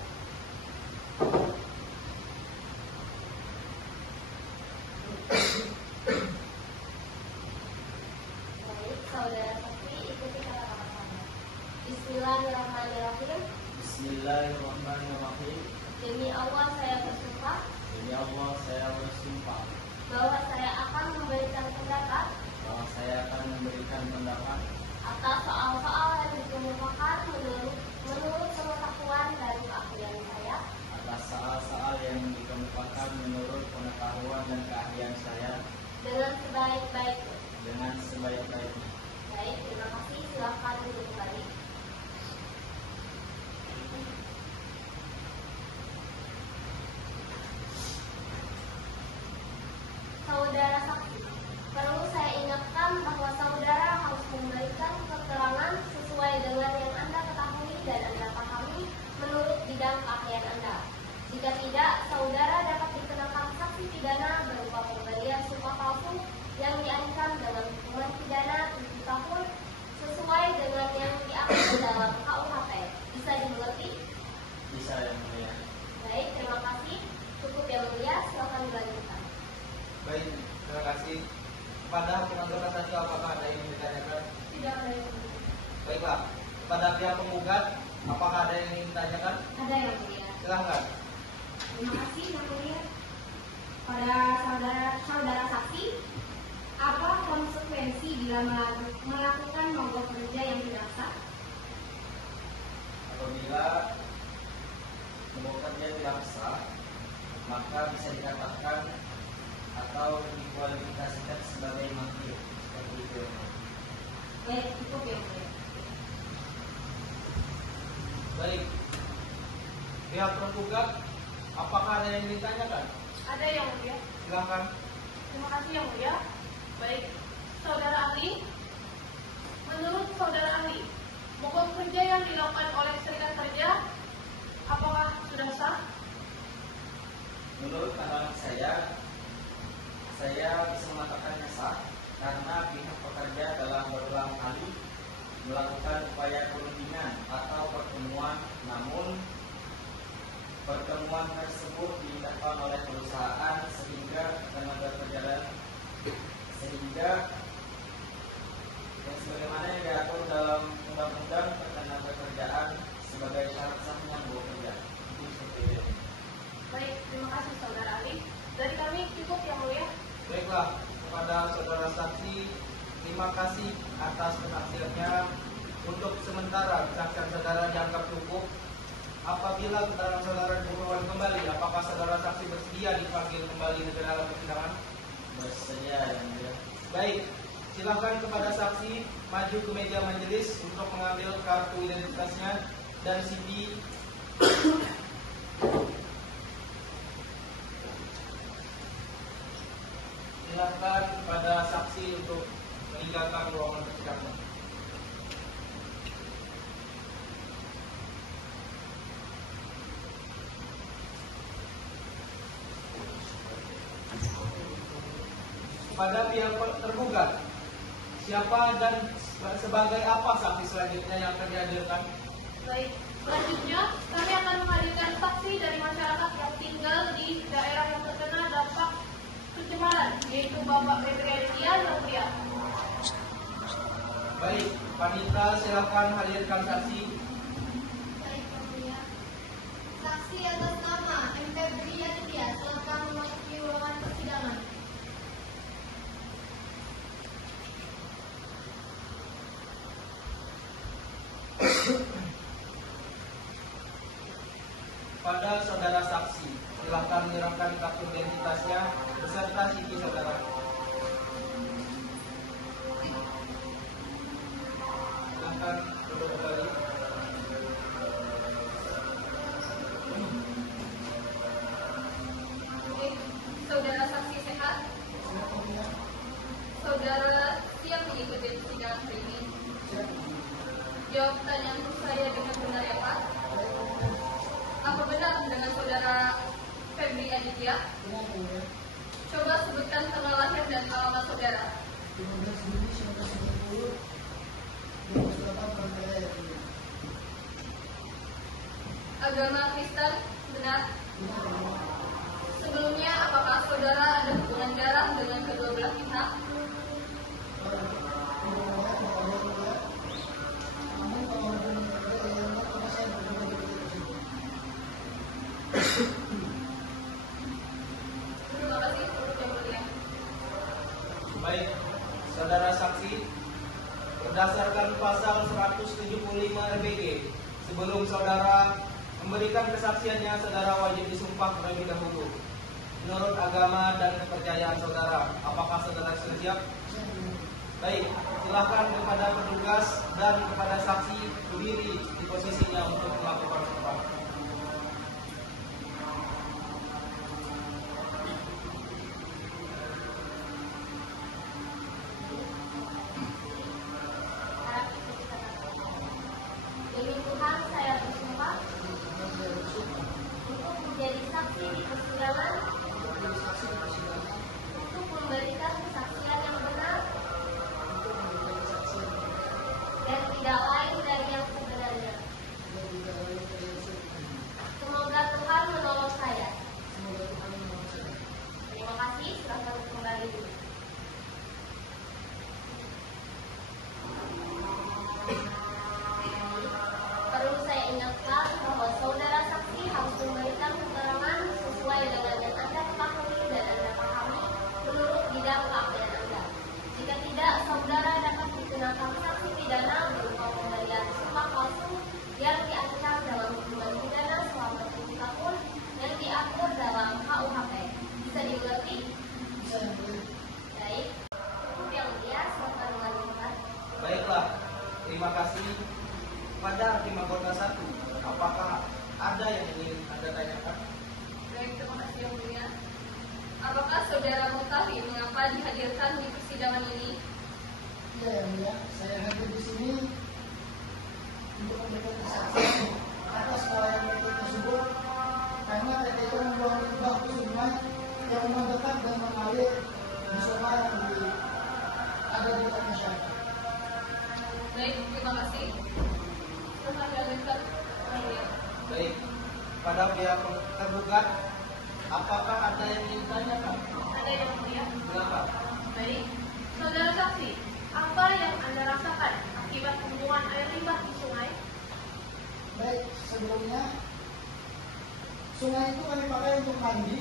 Baik, saudara saksi, ikuti kata-kata saya. Bismillahirrahmanirrahim. Bismillahirrahmanirrahim. Demi Allah saya bersumpah Demi Allah saya bersumpah bahwa saya akan memberikan pendapat bahwa saya akan memberikan pendapat atas soal-soal yang dikemukakan menurut pengetahuan dan keahlian saya atas soal-soal yang dikemukakan menurut pengetahuan dan keahlian saya dengan sebaik-baiknya. dengan sebaik-baiknya. Baik, terima kasih. Silakan duduk kembali. Saudara saksi, perlu saya ingatkan bahwa saudara harus memberikan keterangan sesuai dengan yang Anda ketahui dan Anda pahami menurut bidang keahlian Anda. Jika tidak, saudara dapat dikenakan sanksi pidana berupa pemberian sumpah palsu yang diancam dengan hukuman pidana 7 tahun sesuai dengan yang diatur dalam KUHP. Bisa dimengerti? Bisa yang mulia. Baik, terima kasih. Cukup yang mulia, silakan dilanjutkan. Baik, terima kasih. Kepada pengambil saksi, apakah ada yang ingin ditanyakan? Tidak ada yang mulia. Baiklah, kepada pihak penggugat, apakah ada yang ingin ditanyakan? Ada yang mulia. Silahkan. Terima kasih yang mulia. Pada saudara saksi, apa konsekuensi bila melakukan mogok kerja yang tidak sah? Apabila mogok kerja tidak sah, maka bisa dikatakan atau dikualifikasikan sebagai mangkir. Seperti itu. Baik, cukup yang mulia. Baik. Pihak penggugat, apakah ada yang ditanyakan? Ada yang mulia. Silahkan. Terima kasih yang mulia. Baik, saudara ahli. Menurut saudara ahli, mogok kerja yang dilakukan oleh serikat kerja, apakah sudah sah? Menurut pandangan saya bisa mengatakannya sah karena pihak pekerja telah berulang kali melakukan upaya perundingan atau pertemuan, namun pertemuan tersebut dilakukan oleh perusahaan sehingga yang sebagaimana yang diatur dalam Undang-Undang Ketenagakerjaan sebagai syarat sahnya mogok kerja. Itu seperti itu. Baik, terima kasih saudara ahli. Dari kami cukup yang mulia. Baiklah, kepada saudara saksi, terima kasih atas kesaksiannya. Untuk sementara, kesaksian saudara dianggap cukup. Apabila keterangan saudara diperlukan kembali, apakah saudara saksi bersedia dipanggil kembali ke dalam persidangan? Bersedia yang mulia. Baik, silakan kepada saksi maju ke meja majelis untuk mengambil kartu identitasnya dan CV. Silakan kepada saksi untuk meninggalkan ruangan persidangan. Kepada pihak tergugat, siapa dan Sebagai apa saksi selanjutnya yang akan dihadirkan? Baik, selanjutnya kami akan menghadirkan saksi dari masyarakat yang tinggal di daerah yang terkena dampak pencemaran, yaitu Bapak Febri yang mulia. Baik, Panitra silakan hadirkan saksi. Baik, Yang Mulia. Saksi atas nama M. Febri Aditya, silakan memasuki ruangan persidangan. Pada saudara saksi, silakan menyerahkan kartu identitasnya beserta CV saudara. Silakan duduk kembali. Oke, saudara saksi sehat? Silakan ya. Saudara siap mengikuti persidangan hari ini? Jawab pertanyaan saya dengan benar ya Pak. Apa benar dengan saudara Febri Aditya? Benar ya. Coba sebutkan tanggal lahir dan alamat saudara. 15 Juni 1990, 28 Palangkaraya ya. Agama Kristen, benar? Benar ya. Sebelumnya, apakah saudara ada hubungan darah dengan kedua belah pihak? Terima kasih, Yang Mulia. Baik, saudara saksi, berdasarkan pasal 175 RBG, sebelum saudara memberikan kesaksiannya, saudara wajib disumpah terlebih dahulu. Menurut agama dan kepercayaan saudara, apakah saudara sudah siap? Baik, silakan kepada petugas dan kepada saksi berdiri di posisinya untuk melakukan sumpah. Demi Tuhan, saya bersumpah untuk menjadi saksi di persidangan, untuk memberikan kesaksian yang benar dan tidak lain dari yang sebenarnya. Semoga Tuhan menolong saya. Terima kasih, silakan kembali dulu. Perlu saya ingatkan bahwa saudara saksi harus memberikan keterangan sesuai dengan yang Anda ketahui dan Anda pahami menurut bidang keahlian Anda. Jika tidak, saudara dapat dikenakan sanksi pidana berupa pemberian sumpah palsu yang diancam dalam hukuman pidana selama 7 tahun yang diatur dalam KUHP. Bisa dimengerti? Bisa yang boleh. Baik. Yang mulia, silakan melanjutkan. Baiklah, terima kasih. Pada hakim anggota 1, apakah ada yang ingin Anda tanyakan? Baik, terima kasih Yang Mulia. Apakah saudara mengetahui mengapa dihadirkan di persidangan ini? Iya yang mulia, saya hadir di sini untuk memberikan kesaksian atas pelayanan PT tersebut karena PT itu membuang limbah ke sungai yang mendekat dan mengalir di sungai yang ada di dekat masyarakat. Baik, terima kasih. Silakan dilanjutkan, Yang Mulia. Baik, pada pihak tergugat, apakah ada yang ingin ditanyakan? Ada Yang Mulia. Silakan. Baik, saudara saksi, apa yang Anda rasakan akibat pembuangan air limbah di sungai? Baik, sebelumnya sungai itu kami pakai untuk mandi,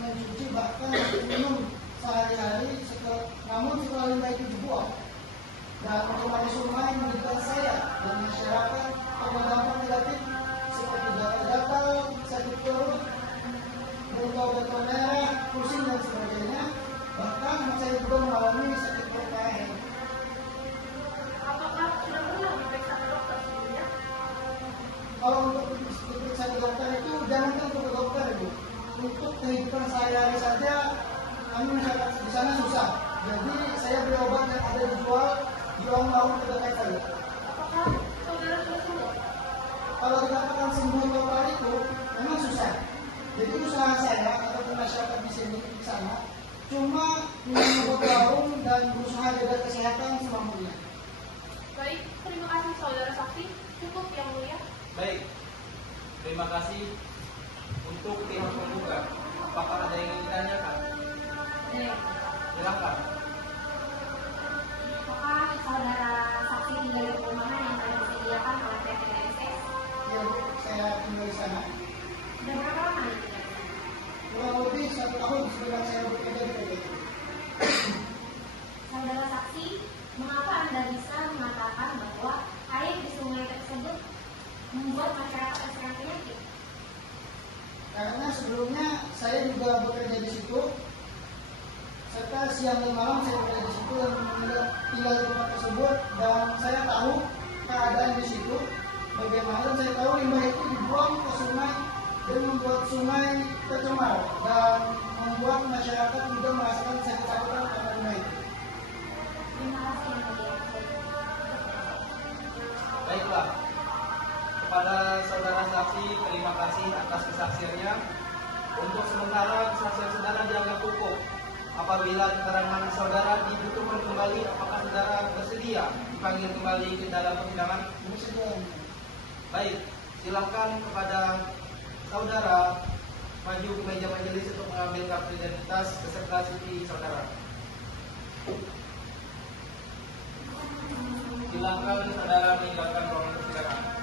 mencuci, bahkan untuk minum sehari-hari. Namun setelah limbah itu dibuang dan kembali sungai merugikan saya dan masyarakat karena dampak negatif seperti gatal-gatal, sakit perut, gatal merah, pusing dan sebagainya. Bahkan saya juga mengalami sakit perut leher. Apakah sudah pernah diperiksa ke dokter sebelumnya? Kalau untuk diperiksa ke dokter itu jangan untuk ke dokter ibu. Untuk kehidupan sehari-hari saja kami masyarakat di sana susah. Jadi saya beli obat yang ada dijual di warung terdekat saya. Apakah saudara sudah sembuh? Kalau dikatakan sembuh total itu memang susah. Jadi usaha saya ataupun masyarakat di sini di sana cuma minum obat warung dan berusaha jaga kesehatan semampunya. Terima kasih untuk pihak penggugat. Apakah ada yang ingin ditanyakan? Silakan. Apakah saudara saksi tinggal di perumahan yang telah disediakan oleh PT DSS? Ya Bu, saya tinggal di sana. Sudah berapa lama tinggal di sana? Kurang lebih 1 tahun sejak saya bekerja di PT. Saudara saksi, mengapa Anda bisa mengatakan bahwa air di sungai tersebut membuat masyarakat terserang penyakit? Karena sebelumnya saya juga bekerja di situ, serta siang dan malam saya bekerja di situ dan tinggal di tempat tersebut, dan saya tahu keadaan di situ bagaimana, dan saya tahu limbah itu dibuang ke sungai dan membuat sungai tercemar dan membuat masyarakat juga merasakan sakit-sakitan karena limbah itu. Terima kasih yang mulia. Baiklah. Kepada saudara saksi, terima kasih atas kesaksiannya. Untuk sementara kesaksian saudara dianggap cukup. Apabila keterangan saudara dibutuhkan kembali, apakah saudara bersedia dipanggil kembali ke dalam persidangan? Baik, silakan kepada saudara maju ke meja majelis untuk mengambil kartu identitas beserta CV saudara. Silakan saudara meninggalkan ruangan persidangan.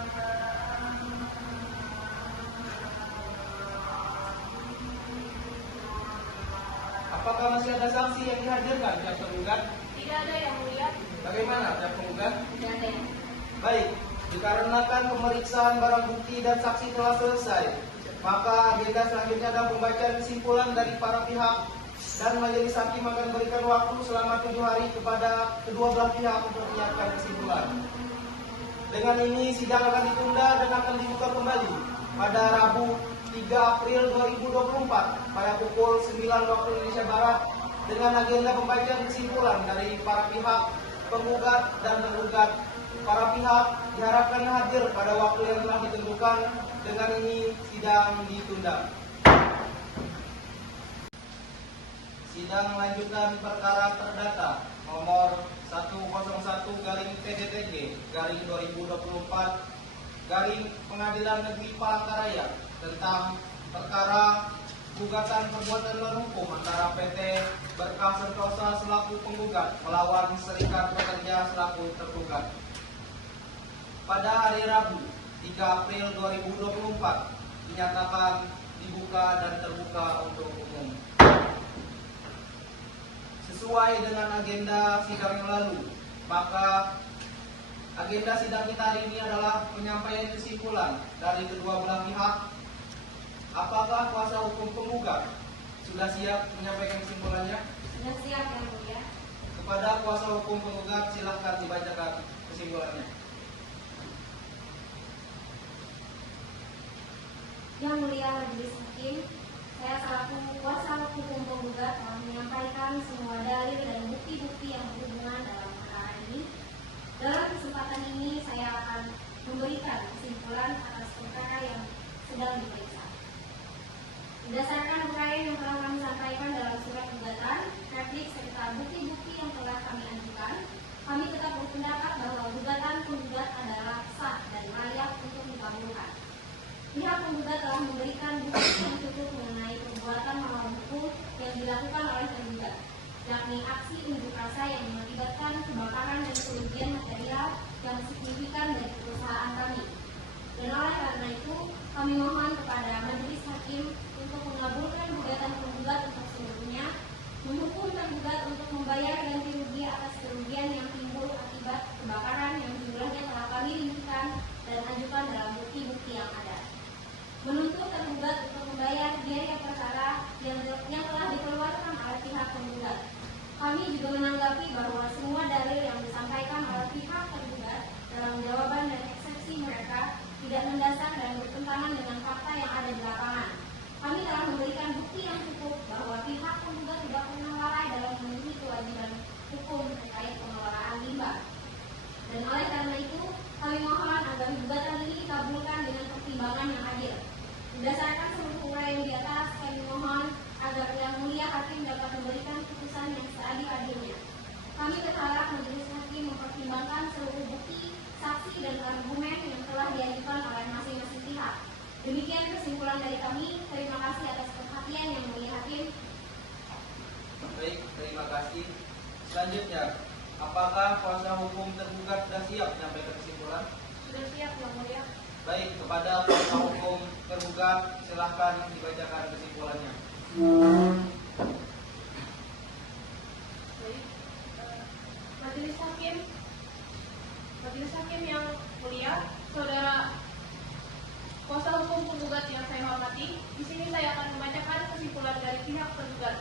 Apakah masih ada saksi yang dihadirkan pihak penggugat? Tidak ada yang mulia. Bagaimana pihak penggugat? Tidak ada yang Baik, dikarenakan pemeriksaan barang bukti dan saksi telah selesai, maka agenda selanjutnya adalah pembacaan kesimpulan dari para pihak, dan majelis hakim akan berikan waktu selama 7 hari kepada kedua belah pihak untuk menyiapkan kesimpulan. Dengan ini sidang akan ditunda dan akan dibuka kembali pada Rabu 3 April 2024 pada pukul 9 waktu Indonesia Barat dengan agenda pembacaan kesimpulan dari para pihak penggugat dan tergugat. Para pihak diharapkan hadir pada waktu yang telah ditentukan. Dengan ini sidang ditunda. Sidang lanjutan perkara perdata nomor 101/PDTG/2024 Pengadilan Negeri Palangkaraya tentang perkara gugatan perbuatan melawan hukum antara PT Berkah Sentosa selaku penggugat melawan Serikat Pekerja selaku tergugat. Pada hari Rabu 3 April 2024 dinyatakan dibuka dan terbuka untuk umum. Sesuai dengan agenda sidang yang lalu, maka agenda sidang kita hari ini adalah penyampaian kesimpulan dari kedua belah pihak. Apakah kuasa hukum penggugat sudah siap menyampaikan kesimpulannya? sudah siap yang mulia. Kepada kuasa hukum penggugat silahkan dibacakan kesimpulannya. Yang mulia majelis hakim, saya selaku kuasa hukum penggugat telah menyampaikan semua dalil dan bukti-bukti yang berhubungan dalam perkara ini. Dalam kesempatan ini saya akan memberikan kesimpulan atas perkara yang sedang diperiksa. Berdasarkan uraian yang telah kami sampaikan dalam surat gugatan, replik serta bukti-bukti yang telah kami ajukan, kami tetap berpendapat bahwa gugatan penggugat adalah sah dan layak untuk dikabulkan. Pihak penggugat telah memberikan bukti yang cukup mengenai perbuatan melawan hukum yang dilakukan oleh tergugat, yakni aksi unjuk rasa yang mengakibatkan kebakaran dan kerugian material yang signifikan dari perusahaan kami. Dan oleh karena itu, kami mohon kepada majelis hakim untuk mengabulkan gugatan penggugat untuk seluruhnya, menghukum tergugat untuk membayar ganti rugi atas kerugian yang timbul akibat kebakaran yang jumlahnya telah kami rincikan dan ajukan dalam bukti-bukti yang ada. Menuntut tergugat untuk membayar biaya perkara yang telah dikeluarkan oleh pihak penggugat. Kami juga menanggapi bahwa semua dalil yang disampaikan oleh pihak tergugat dalam jawaban dan eksepsi mereka tidak mendasar dan bertentangan dengan fakta yang ada di lapangan. Kami telah memberikan bukti yang cukup bahwa pihak penggugat tidak pernah lalai dalam memenuhi kewajiban hukum terkait pengelolaan limbah. Dan oleh karena itu, kami mohon agar gugatan ini dikabulkan dengan pertimbangan yang adil. Berdasarkan seluruh uraian di atas, kami mohon agar Yang Mulia Hakim dapat memberikan putusan yang seadil-adilnya. Kami berharap majelis hakim mempertimbangkan seluruh bukti, saksi, dan argumen yang telah diajukan oleh masing-masing pihak. Demikian kesimpulan dari kami. Terima kasih atas perhatian yang mulia hakim. Baik, terima kasih. Selanjutnya, apakah kuasa hukum tergugat sudah siap menyampaikan kesimpulan? Sudah siap yang mulia. Baik, kepada kuasa hukum tergugat silahkan dibacakan kesimpulannya. Baik, majelis hakim yang mulia, saudara kuasa hukum penggugat yang saya hormati, di sini saya akan membacakan kesimpulan dari pihak tergugat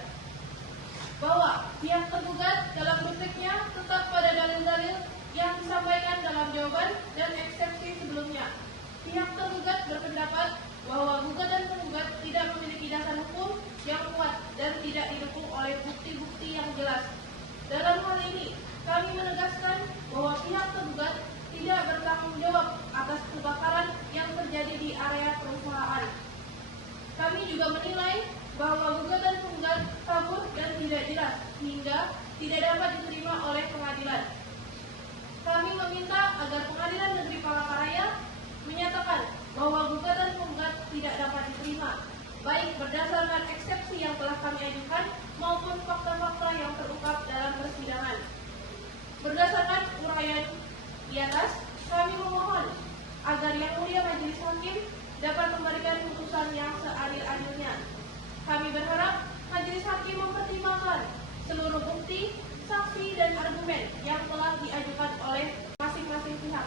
bahwa pihak tergugat dalam kritiknya tetap pada dalil-dalil yang disampaikan dalam jawaban dan eksepsi sebelumnya. Pihak tergugat berpendapat bahwa gugatan penggugat tidak memiliki dasar hukum yang kuat dan tidak didukung oleh bukti-bukti yang jelas. Dalam hal ini, kami menegaskan bahwa pihak tergugat tidak bertanggung jawab atas kebakaran yang terjadi di area perusahaan. Kami juga menilai bahwa gugatan penggugat kabur dan tidak jelas hingga tidak dapat diterima oleh pengadilan. Kami meminta agar Pengadilan Negeri Palangkaraya menyatakan bahwa gugatan penggugat tidak dapat diterima, baik berdasarkan eksepsi yang telah kami ajukan maupun fakta-fakta yang terungkap dalam persidangan. Berdasarkan uraian di atas, kami memohon agar Yang Mulia Majelis Hakim dapat memberikan putusan yang seadil-adilnya. Kami berharap Majelis Hakim mempertimbangkan seluruh bukti, saksi, dan argumen yang telah diajukan oleh masing-masing pihak.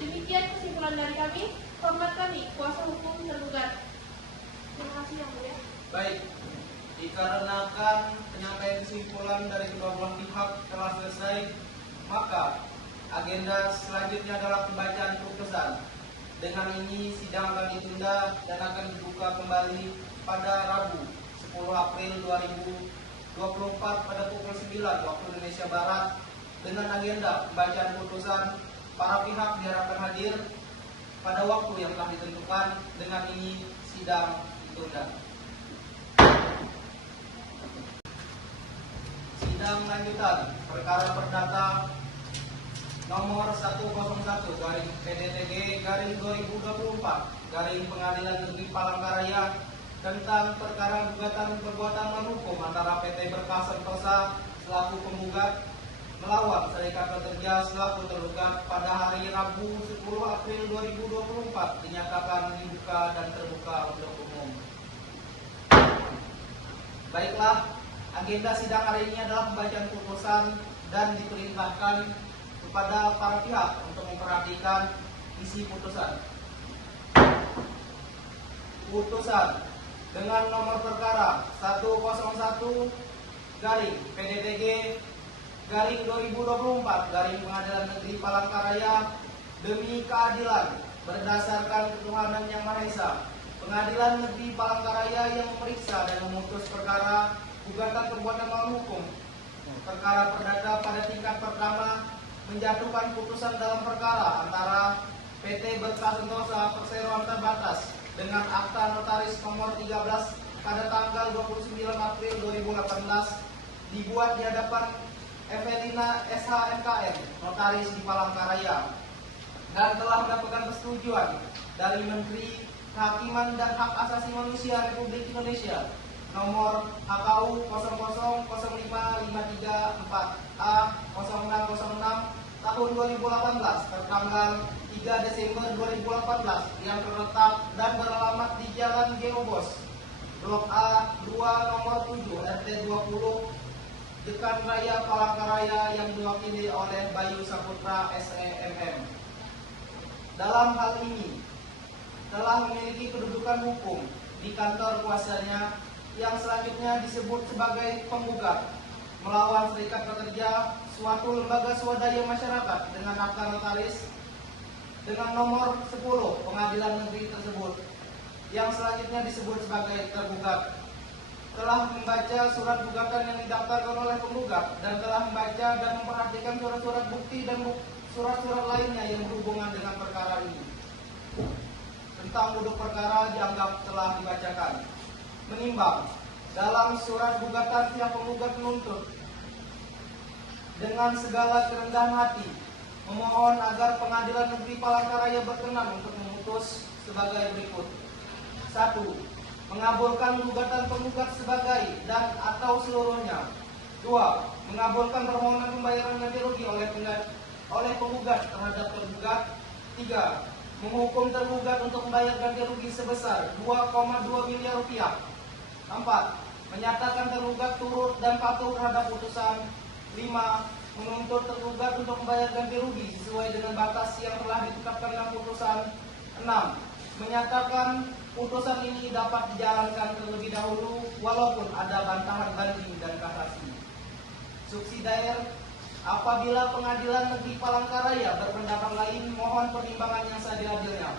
Demikian kesimpulan dari kami. Hormat kami, kuasa hukum tergugat. Terima kasih Yang Mulia. Baik, dikarenakan penyampaian kesimpulan dari kedua belah pihak telah selesai, maka agenda selanjutnya adalah pembacaan putusan. Dengan ini sidang akan ditunda dan akan dibuka kembali pada Rabu 10 April 2024 pada pukul 9 waktu Indonesia Barat dengan agenda pembacaan putusan. Para pihak diharapkan hadir pada waktu yang telah ditentukan. Dengan ini sidang ditunda. Sidang lanjutan perkara perdata nomor 101 garing PDTG garing 2024 garing Pengadilan Negeri Palangkaraya tentang perkara gugatan perbuatan menghukum antara PT Berkas Sentosa selaku penggugat melawan Serikat Pekerja selaku tergugat pada hari Rabu 10 April 2024 dinyatakan dibuka dan terbuka untuk umum. Baiklah, agenda sidang hari ini adalah pembacaan putusan dan diperintahkan kepada para pihak untuk memperhatikan isi putusan. Putusan dengan nomor perkara 101 garing PDTG garing 2024 garing Pengadilan Negeri Palangkaraya demi keadilan berdasarkan ketuhanan yang Maha Esa. Pengadilan Negeri Palangkaraya yang memeriksa dan memutus perkara gugatan perbuatan menghukum perkara perdata pada tingkat pertama menjatuhkan putusan dalam perkara antara PT Berkas Sentosa Perseroan Terbatas dengan akta notaris nomor 13 pada tanggal 29 April 2018 dibuat di hadapan Evelina SHMKM, notaris di Palangkaraya, dan telah mendapatkan persetujuan dari Menteri Kehakiman dan Hak Asasi Manusia Republik Indonesia nomor HKU 000553-4A 0606 tahun 2018 tertanggal 3 Desember 2018 yang terletak dan beralamat di Jalan Geobos, Blok A 2 nomor 7 RT 20 Dekat Raya Palangkaraya yang diwakili oleh Bayu Saputra SEMM. Dalam hal ini telah memiliki kedudukan hukum di kantor kuasanya yang selanjutnya disebut sebagai penggugat melawan Serikat Pekerja suatu lembaga swadaya masyarakat dengan akta notaris dengan nomor 10 pengadilan negeri tersebut yang selanjutnya disebut sebagai tergugat telah membaca surat gugatan yang didaftarkan oleh penggugat dan telah membaca dan memperhatikan surat-surat bukti dan surat-surat lainnya yang berhubungan dengan perkara ini. Tentang duduk perkara dianggap telah dibacakan. Menimbang dalam surat gugatan pihak penggugat menuntut dengan segala kerendahan hati memohon agar Pengadilan Negeri Palangkaraya berkenan untuk memutus sebagai berikut. 1. Mengabulkan gugatan penggugat sebagai dan atau seluruhnya. 2. Mengabulkan permohonan pembayaran ganti rugi oleh penggugat terhadap tergugat. 3. Menghukum tergugat untuk membayar ganti rugi sebesar 2,2 miliar rupiah. 4. Menyatakan tergugat turut dan patuh terhadap putusan. 5. Menuntut tergugat untuk membayar ganti rugi sesuai dengan batas yang telah ditetapkan dalam putusan. 6. Menyatakan putusan ini dapat dijalankan terlebih dahulu walaupun ada bantahan banding dan kasasi. Subsidiar, apabila Pengadilan Negeri Palangkaraya berpendapat lain, mohon pertimbangan yang seadil-adilnya.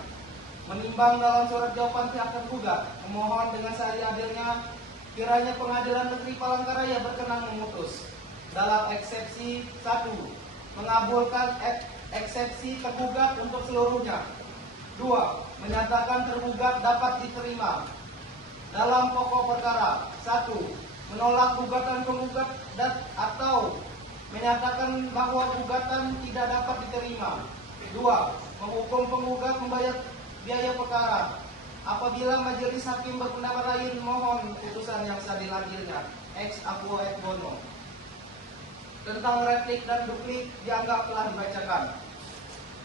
Menimbang dalam surat jawaban pihak tergugat, memohon dengan seadil-adilnya kiranya Pengadilan Negeri Palangkaraya berkenan memutus dalam eksepsi 1. Mengabulkan eksepsi tergugat untuk seluruhnya. 2. Menyatakan tergugat dapat diterima dalam pokok perkara. 1. Menolak gugatan penggugat dan atau menyatakan bahwa gugatan tidak dapat diterima. 2. Menghukum penggugat membayar biaya perkara. Apabila majelis hakim berpendapat lain, mohon putusan yang seadil-adilnya. Ex aequo et bono. Tentang replik dan duplik dianggap telah dibacakan.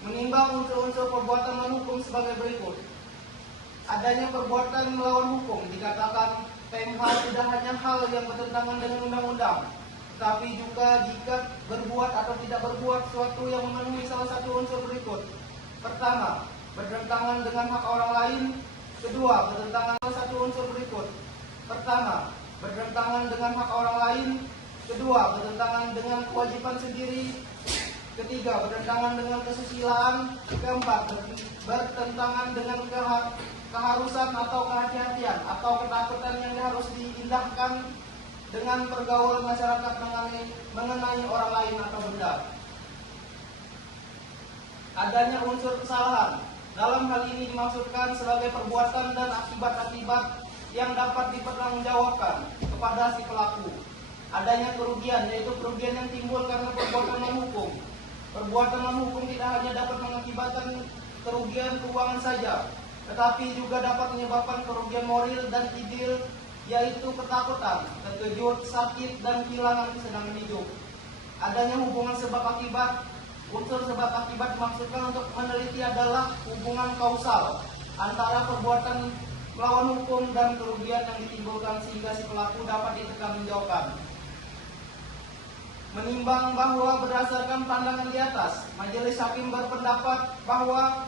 Menimbang unsur-unsur perbuatan melawan hukum sebagai berikut. Adanya perbuatan melawan hukum dikatakan PMH tidak hanya hal yang bertentangan dengan undang-undang, tapi juga jika berbuat atau tidak berbuat sesuatu yang memenuhi salah satu unsur berikut. Pertama, bertentangan dengan hak orang lain. Kedua, bertentangan salah satu unsur berikut. Pertama, bertentangan dengan hak orang lain. Kedua, bertentangan dengan kewajiban sendiri. Ketiga, bertentangan dengan kesusilaan. Keempat, bertentangan dengan keharusan atau kehati-hatian atau ketakutan yang harus diindahkan dengan pergaulan masyarakat mengenai orang lain atau benda. Adanya unsur kesalahan. Dalam hal ini dimaksudkan sebagai perbuatan dan akibat-akibat yang dapat dipertanggungjawabkan kepada si pelaku. Adanya kerugian, yaitu kerugian yang timbul karena perbuatan non-hukum. Perbuatan non-hukum tidak hanya dapat mengakibatkan kerugian keuangan saja, tetapi juga dapat menyebabkan kerugian moral dan ideal, yaitu ketakutan, terkejut, sakit, dan kehilangan kesenangan hidup. Adanya hubungan sebab akibat. Unsur sebab akibat dimaksudkan untuk meneliti adalah hubungan kausal antara perbuatan melawan hukum dan kerugian yang ditimbulkan sehingga si pelaku dapat dipertanggungjawabkan. Menimbang bahwa berdasarkan pandangan di atas, majelis hakim berpendapat bahwa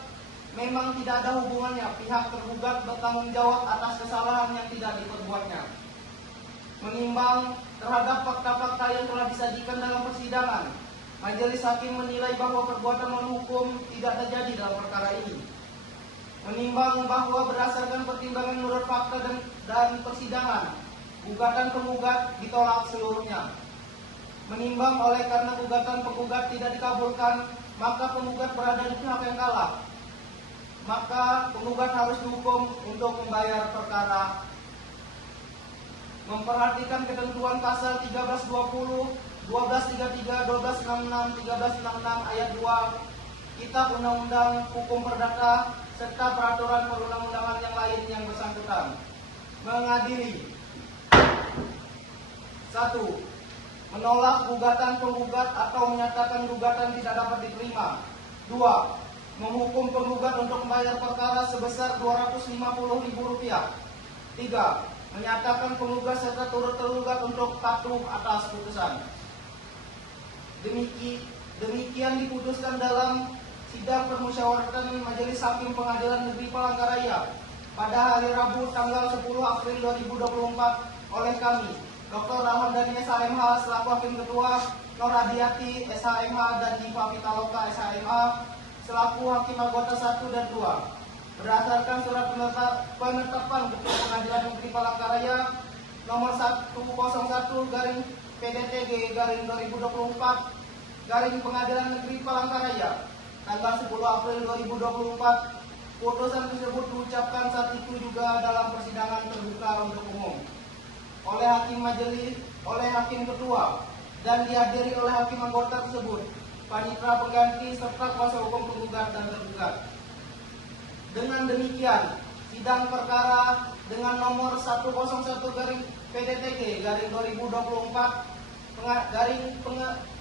memang tidak ada hubungannya pihak tergugat bertanggung jawab atas kesalahan yang tidak diperbuatnya. Menimbang terhadap fakta-fakta yang telah disajikan dalam persidangan, majelis hakim menilai bahwa perbuatan non-hukum tidak terjadi dalam perkara ini. Menimbang bahwa berdasarkan pertimbangan menurut fakta dan persidangan, gugatan penggugat ditolak seluruhnya. Menimbang oleh karena gugatan penggugat tidak dikabulkan, maka penggugat berada di pihak yang kalah. Maka penggugat harus dihukum untuk membayar perkara. Memperhatikan ketentuan pasal 1320, 1233, 1266, 1366 ayat 2 Kitab Undang-Undang Hukum Perdata serta peraturan perundang-undangan yang lain yang bersangkutan. Mengadili. 1. Menolak gugatan penggugat atau menyatakan gugatan tidak dapat diterima. 2. Menghukum penggugat untuk membayar perkara sebesar Rp250.000. 3. Menyatakan penggugat serta turut tergugat untuk patuh atas putusan. Demikian diputuskan dalam sidang permusyawaratan Majelis Hakim Pengadilan Negeri Palangkaraya pada hari Rabu tanggal 10 April 2024 oleh kami, Dr. Rahman Dhani SHMH selaku Hakim Ketua, Nur Hadiati SHMH dan Diva Pitaloka SHMH selaku Hakim Anggota 1 dan 2. Berdasarkan surat penetapan Ketua Pengadilan Negeri Palangkaraya nomor 101-PDTG-2024 Pengadilan Negeri Palangkaraya tanggal 10 April 2024, putusan tersebut diucapkan saat itu juga dalam persidangan terbuka untuk umum oleh hakim majelis, oleh hakim ketua, dan dihadiri oleh hakim anggota tersebut, panitera pengganti serta kuasa hukum penggugat dan tergugat. Dengan demikian, sidang perkara dengan nomor 101 garing PDTG garing 2024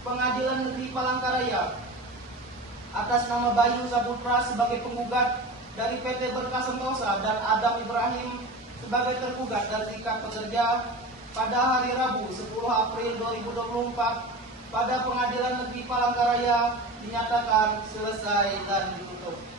Pengadilan Negeri Palangkaraya atas nama Bayu Saputra sebagai penggugat dari PT Berkah Sentosa dan Adam Ibrahim sebagai tergugat dan serikat pekerja pada hari Rabu 10 April 2024 pada Pengadilan Negeri Palangkaraya dinyatakan selesai dan ditutup.